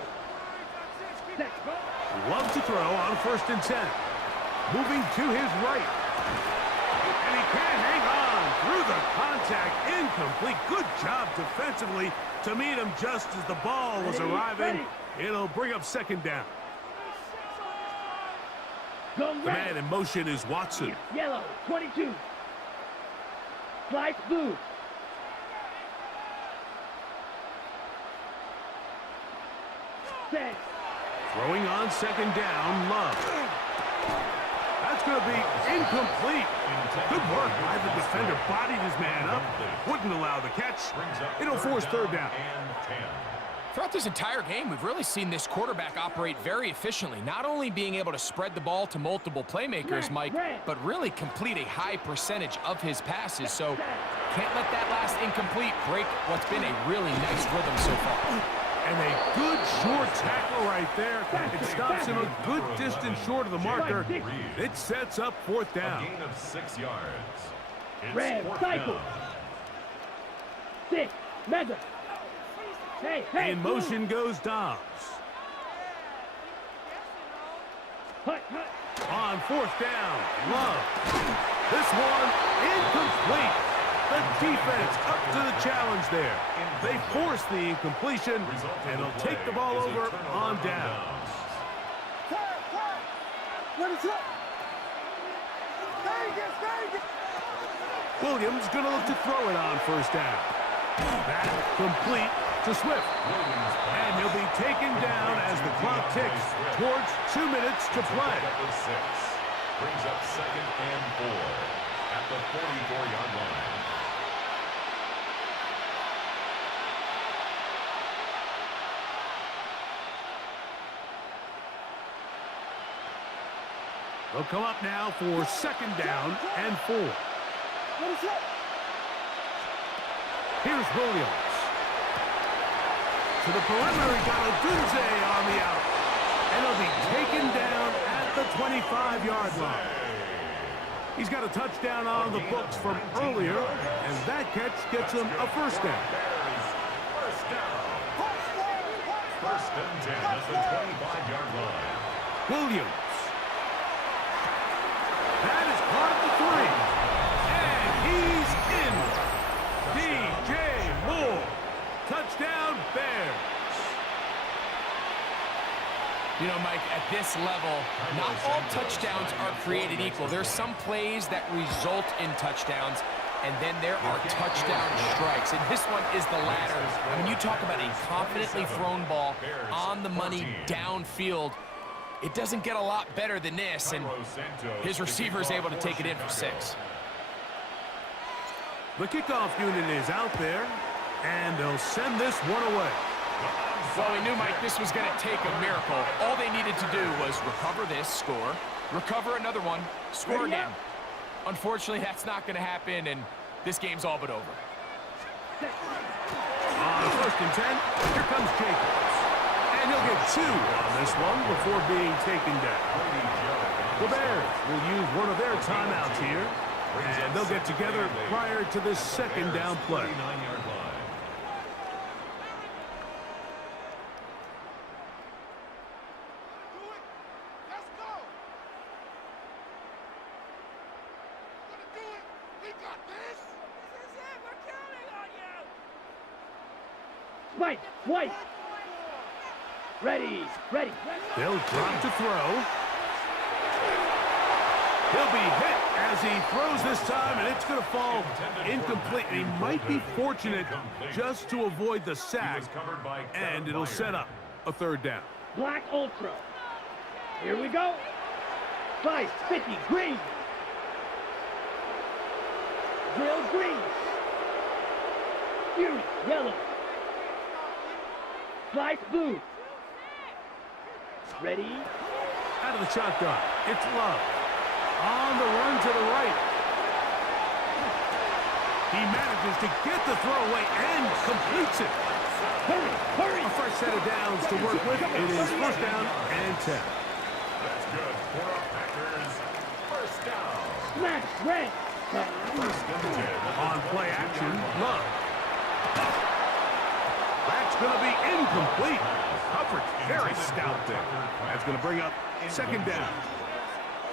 Love to throw on 1st and 10. Moving to his right. And he can't hang on through the contact. Incomplete. Good job defensively to meet him just as the ball was arriving. It'll bring up 2nd down. Go The man in motion is Watson. Yellow, 22. Slice blue. Set. Throwing on 2nd down, Love. That's going to be incomplete. Good work by the defender. Bodied his man up. Wouldn't allow the catch. It'll force 3rd down. And 10. Throughout this entire game, we've really seen this quarterback operate very efficiently, not only being able to spread the ball to multiple playmakers, Mike, but really complete a high percentage of his passes. So can't let that last incomplete break what's been a really nice rhythm so far. And a good short tackle right there. It stops him a good distance short of the marker. It sets up fourth down. A gain of 6 yards. It's Red fourth cycle. down. 6, Mega. Hey, In motion goes Dobbs. Hut. On fourth down, Love. This one incomplete. The defense up to the challenge there. They force the incompletion, and they'll take the ball over on down. Williams going to look to throw it on first down. That complete to Swift. And he'll be taken down as the clock ticks towards 2 minutes to play. Brings up 2nd and 4 at the 44-yard line. They'll come up now for 2nd down and 4. Here's Williams. To the perimeter, he got Odunze on the out. And he'll be taken down at the 25-yard line. He's got a touchdown on the books from earlier, and that catch gets him a first down. First and 10 at the 25-yard line. Williams. That is caught at the 3. And he's in. DJ Moore. Touchdown, Bears. You know, Mike, at this level, not all touchdowns are created equal. There's some plays that result in touchdowns, and then there are touchdown strikes. And this one is the latter. I mean, you talk about a confidently thrown ball on the money downfield. It doesn't get a lot better than this, and his receiver is able to take it in for 6. The kickoff unit is out there, and they'll send this one away. Well, we knew, Mike, this was going to take a miracle. All they needed to do was recover this, score, recover another one, score again. Unfortunately, that's not going to happen, and this game's all but over. On 1st and 10, here comes Jacobs. And he'll get 2 on this one before being taken down. The Bears will use one of their timeouts here, and they'll get together prior to this 2nd down play. 39-yard line. Spike, White. Ready. They'll drop to throw. He'll be hit as he throws this time, and it's going to fall incomplete. He might be fortunate just to avoid the sack, and it'll set up a 3rd down. Black Ultra. Here we go. 550, green. Drill, green. Fury, yellow. Slice, blue. Ready. Out of the shotgun, it's Love. On the run to the right. He manages to get the throw away and completes it. Hurry. A fresh set of downs to work with. It is 1st down and 10. That's good for our Packers. First down. Smash, red. First and 10. On play action, Love. That's going to be incomplete. Coverage very stout there. That's going to bring up 2nd down.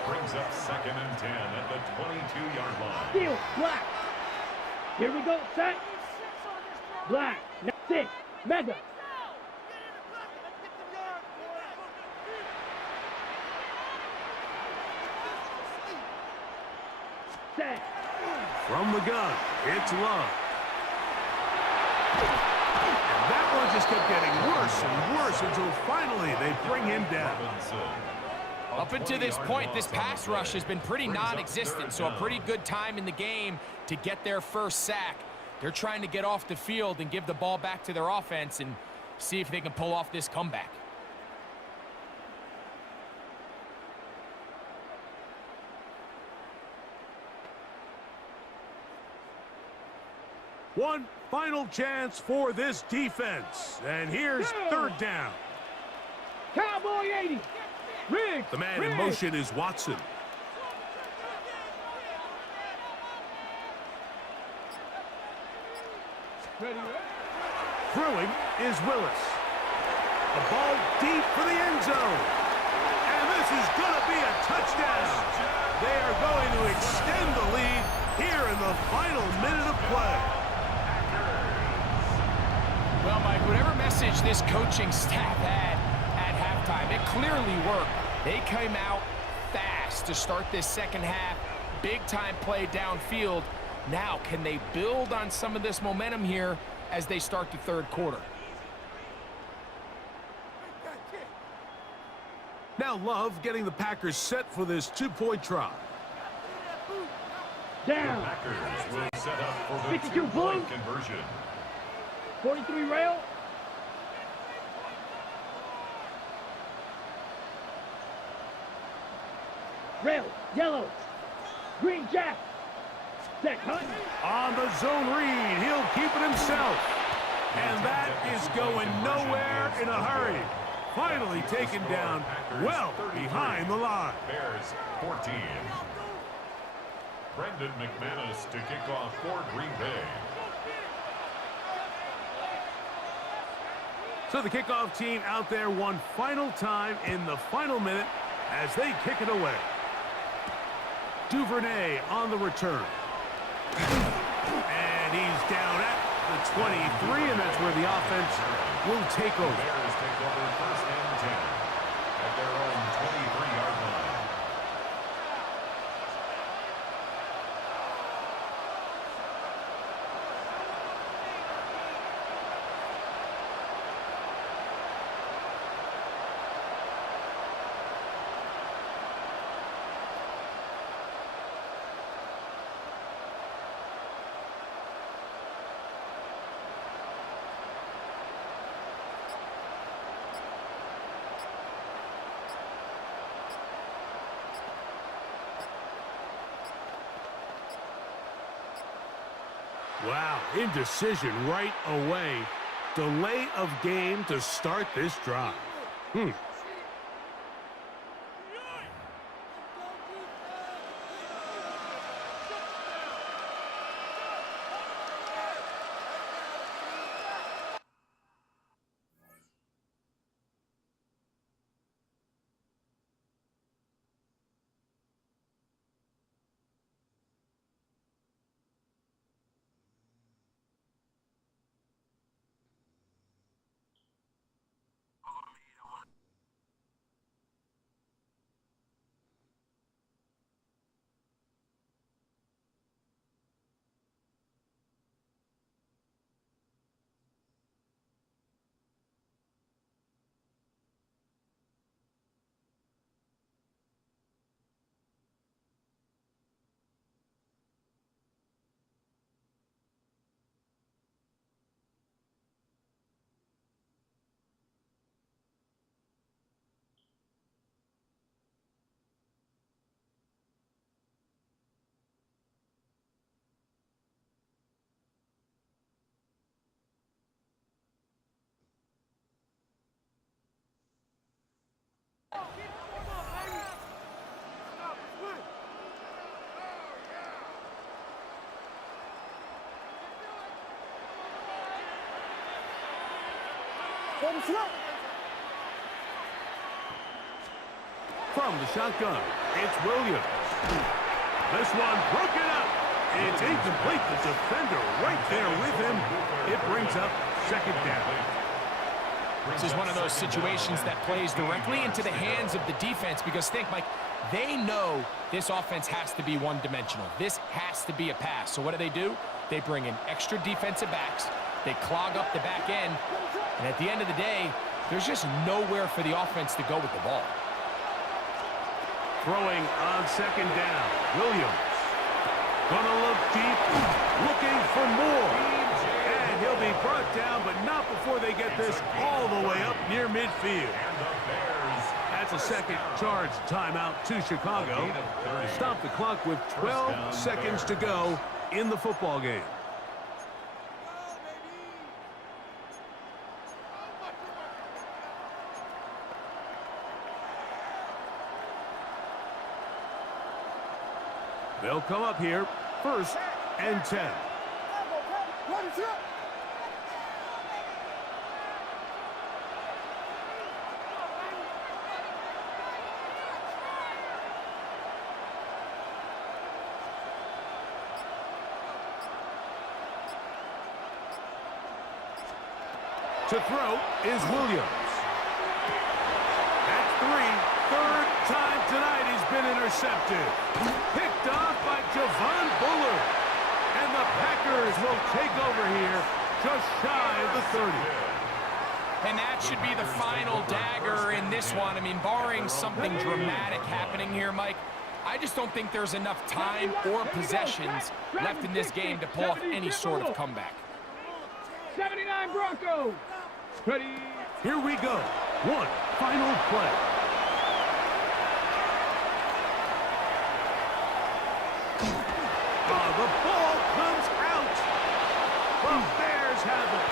Brings up 2nd and 10 at the 22-yard line. Steel, black. Here we go, set. Black, 6, Mega. Set. From the gun, it's Love. And that one just kept getting worse and worse until finally they bring him down. Up until this point, this pass rush has been pretty non-existent, so a pretty good time in the game to get their first sack. They're trying to get off the field and give the ball back to their offense and see if they can pull off this comeback. One final chance for this defense. And here's third down. Cowboy 80. Riggs. The man in motion is Watson. Throwing is Willis. The ball deep for the end zone. And this is going to be a touchdown. They are going to extend the lead here in the final minute of play. Well, Mike, whatever message this coaching staff had at halftime, it clearly worked. They came out fast to start this second half. Big-time play downfield. Now, can they build on some of this momentum here as they start the third quarter? Now Love getting the Packers set for this two-point try. Down. Packers will set up for the 52 two-point blue. conversion. 43 rail. Rail. Yellow. Green jack. Set hunt. On the zone read, he'll keep it himself. And that is going nowhere in a hurry. Finally taken down well behind the line. Bears 14. Brendan McManus to kick off for Green Bay. So the kickoff team out there one final time in the final minute as they kick it away. Duvernay on the return. And he's down at the 23, and that's where the offense will take over. Bears take over first and 10 at their own 23-yard line. Wow, indecision right away. Delay of game to start this drive. From the shotgun, it's Williams. This one broken up. It's incomplete. The defender right there with him. It brings up second down. This is one of those situations that plays directly into the hands of the defense because think, Mike, they know this offense has to be one-dimensional. This has to be a pass. So what do? They bring in extra defensive backs. They clog up the back end. And at the end of the day, there's just nowhere for the offense to go with the ball. Throwing on second down. Williams. Gonna look deep. Looking for more. And he'll be brought down, but not before they get this all the way up near midfield. That's a second charge timeout to Chicago. Stop the clock with 12 seconds to go in the football game. They'll come up here, 1st and 10. To throw is Williams. At 3, 3rd time tonight he's been intercepted. Picked off by Javon Bullard. And the Packers will take over here just shy of the 30. And that should be the final dagger in this one. I mean, barring something dramatic happening here, Mike, I just don't think there's enough time or possessions left in this game to pull off any sort of comeback. 79 Broncos. Ready. Here we go. One final play. The ball comes out. The Bears have it.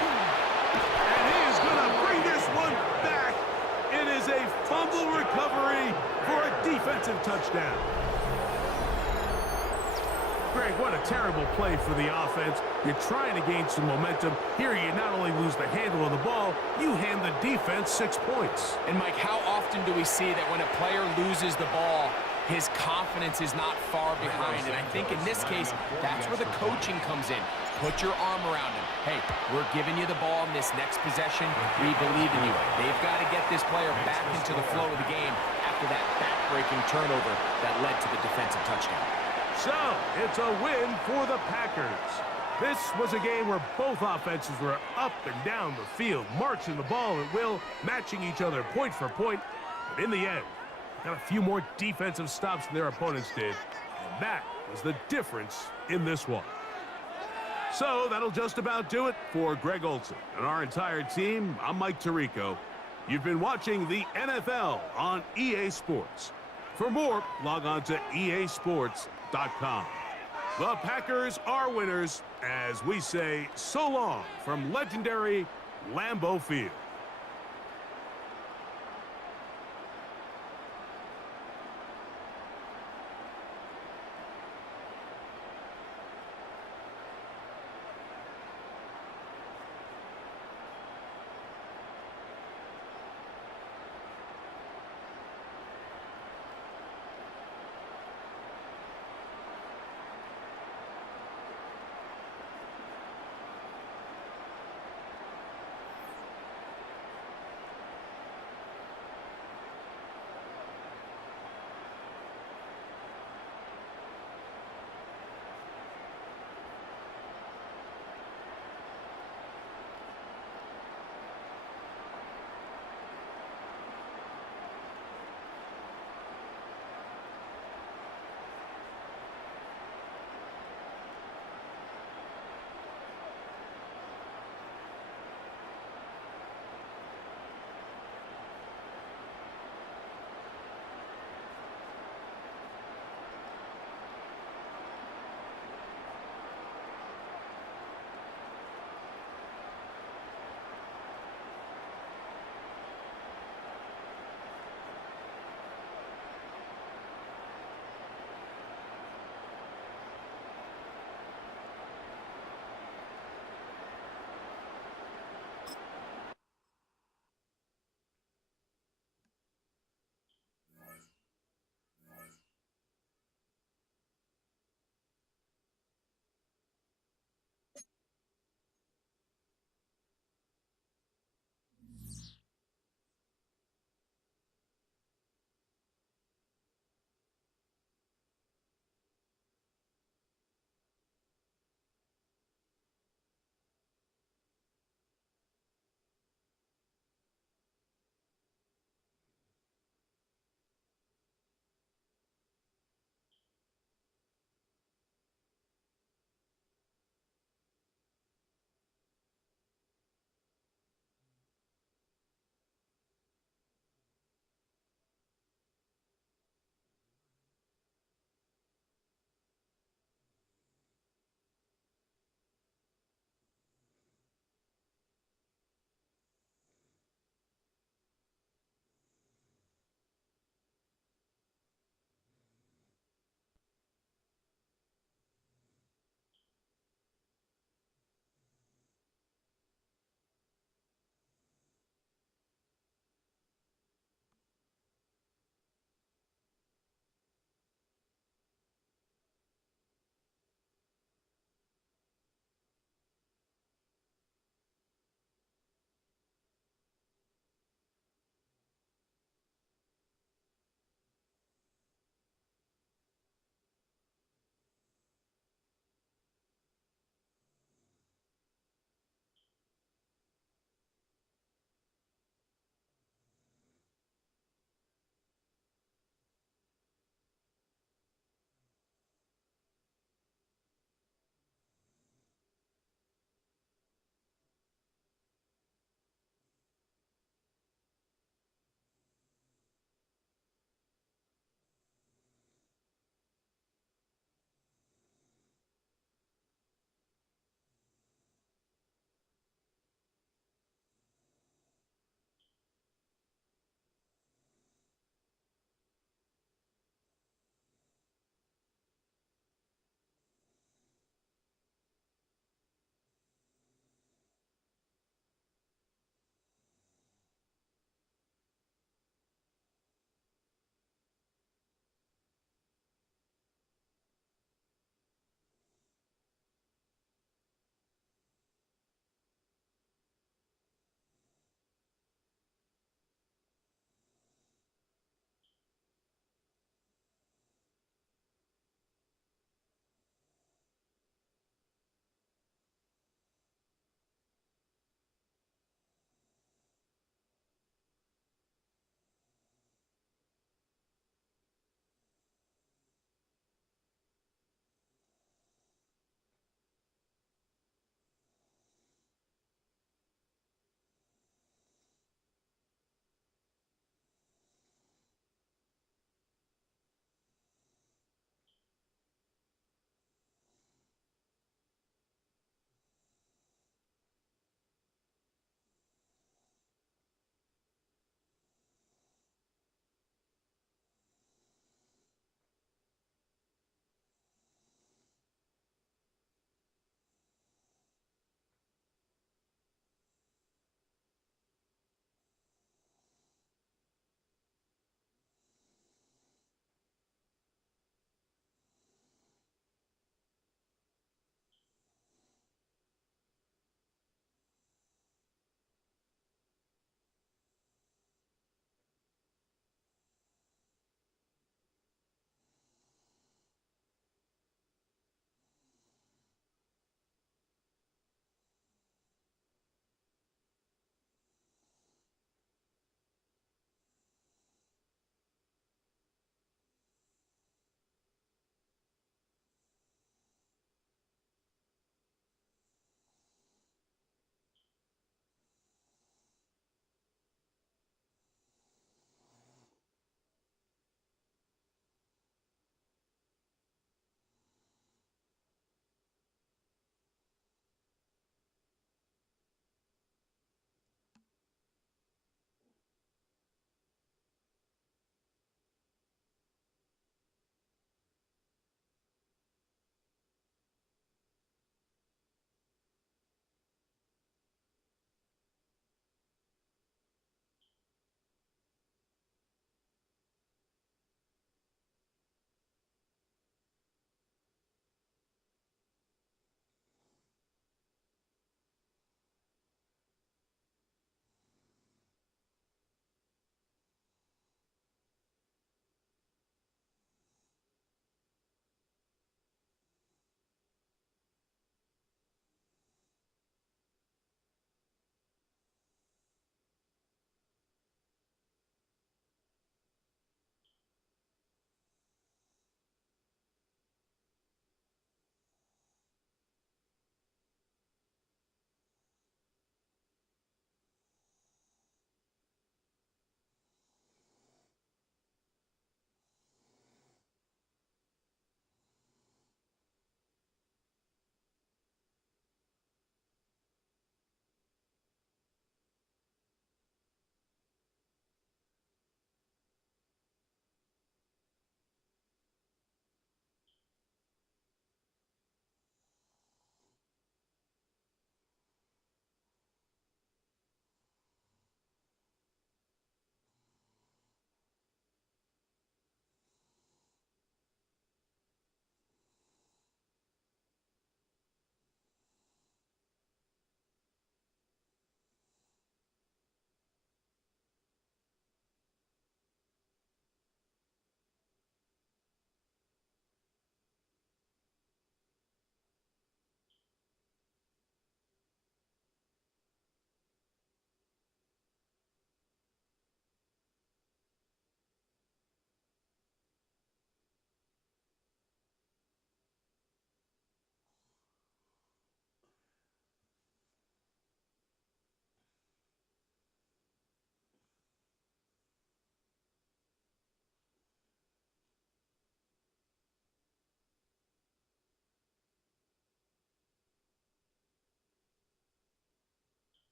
And he is going to bring this one back. It is a fumble recovery for a defensive touchdown. Greg, what a terrible play for the offense. You're trying to gain some momentum. Here you not only lose the handle of the ball, you hand the defense 6 points. And Mike, how often do we see that when a player loses the ball, his confidence is not far behind? And I think in this case, that's where the coaching comes in. Put your arm around him. Hey, we're giving you the ball in this next possession. We believe in you. They've got to get this player back into the flow of the game after that back-breaking turnover that led to the defensive touchdown. So, it's a win for the Packers. This was a game where both offenses were up and down the field, marching the ball at will, matching each other point for point. But in the end, got a few more defensive stops than their opponents did. And that was the difference in this one. So, that'll just about do it for Greg Olsen and our entire team. I'm Mike Tirico. You've been watching the NFL on EA Sports. For more, log on to easports.com. The Packers are winners as we say so long from legendary Lambeau Field.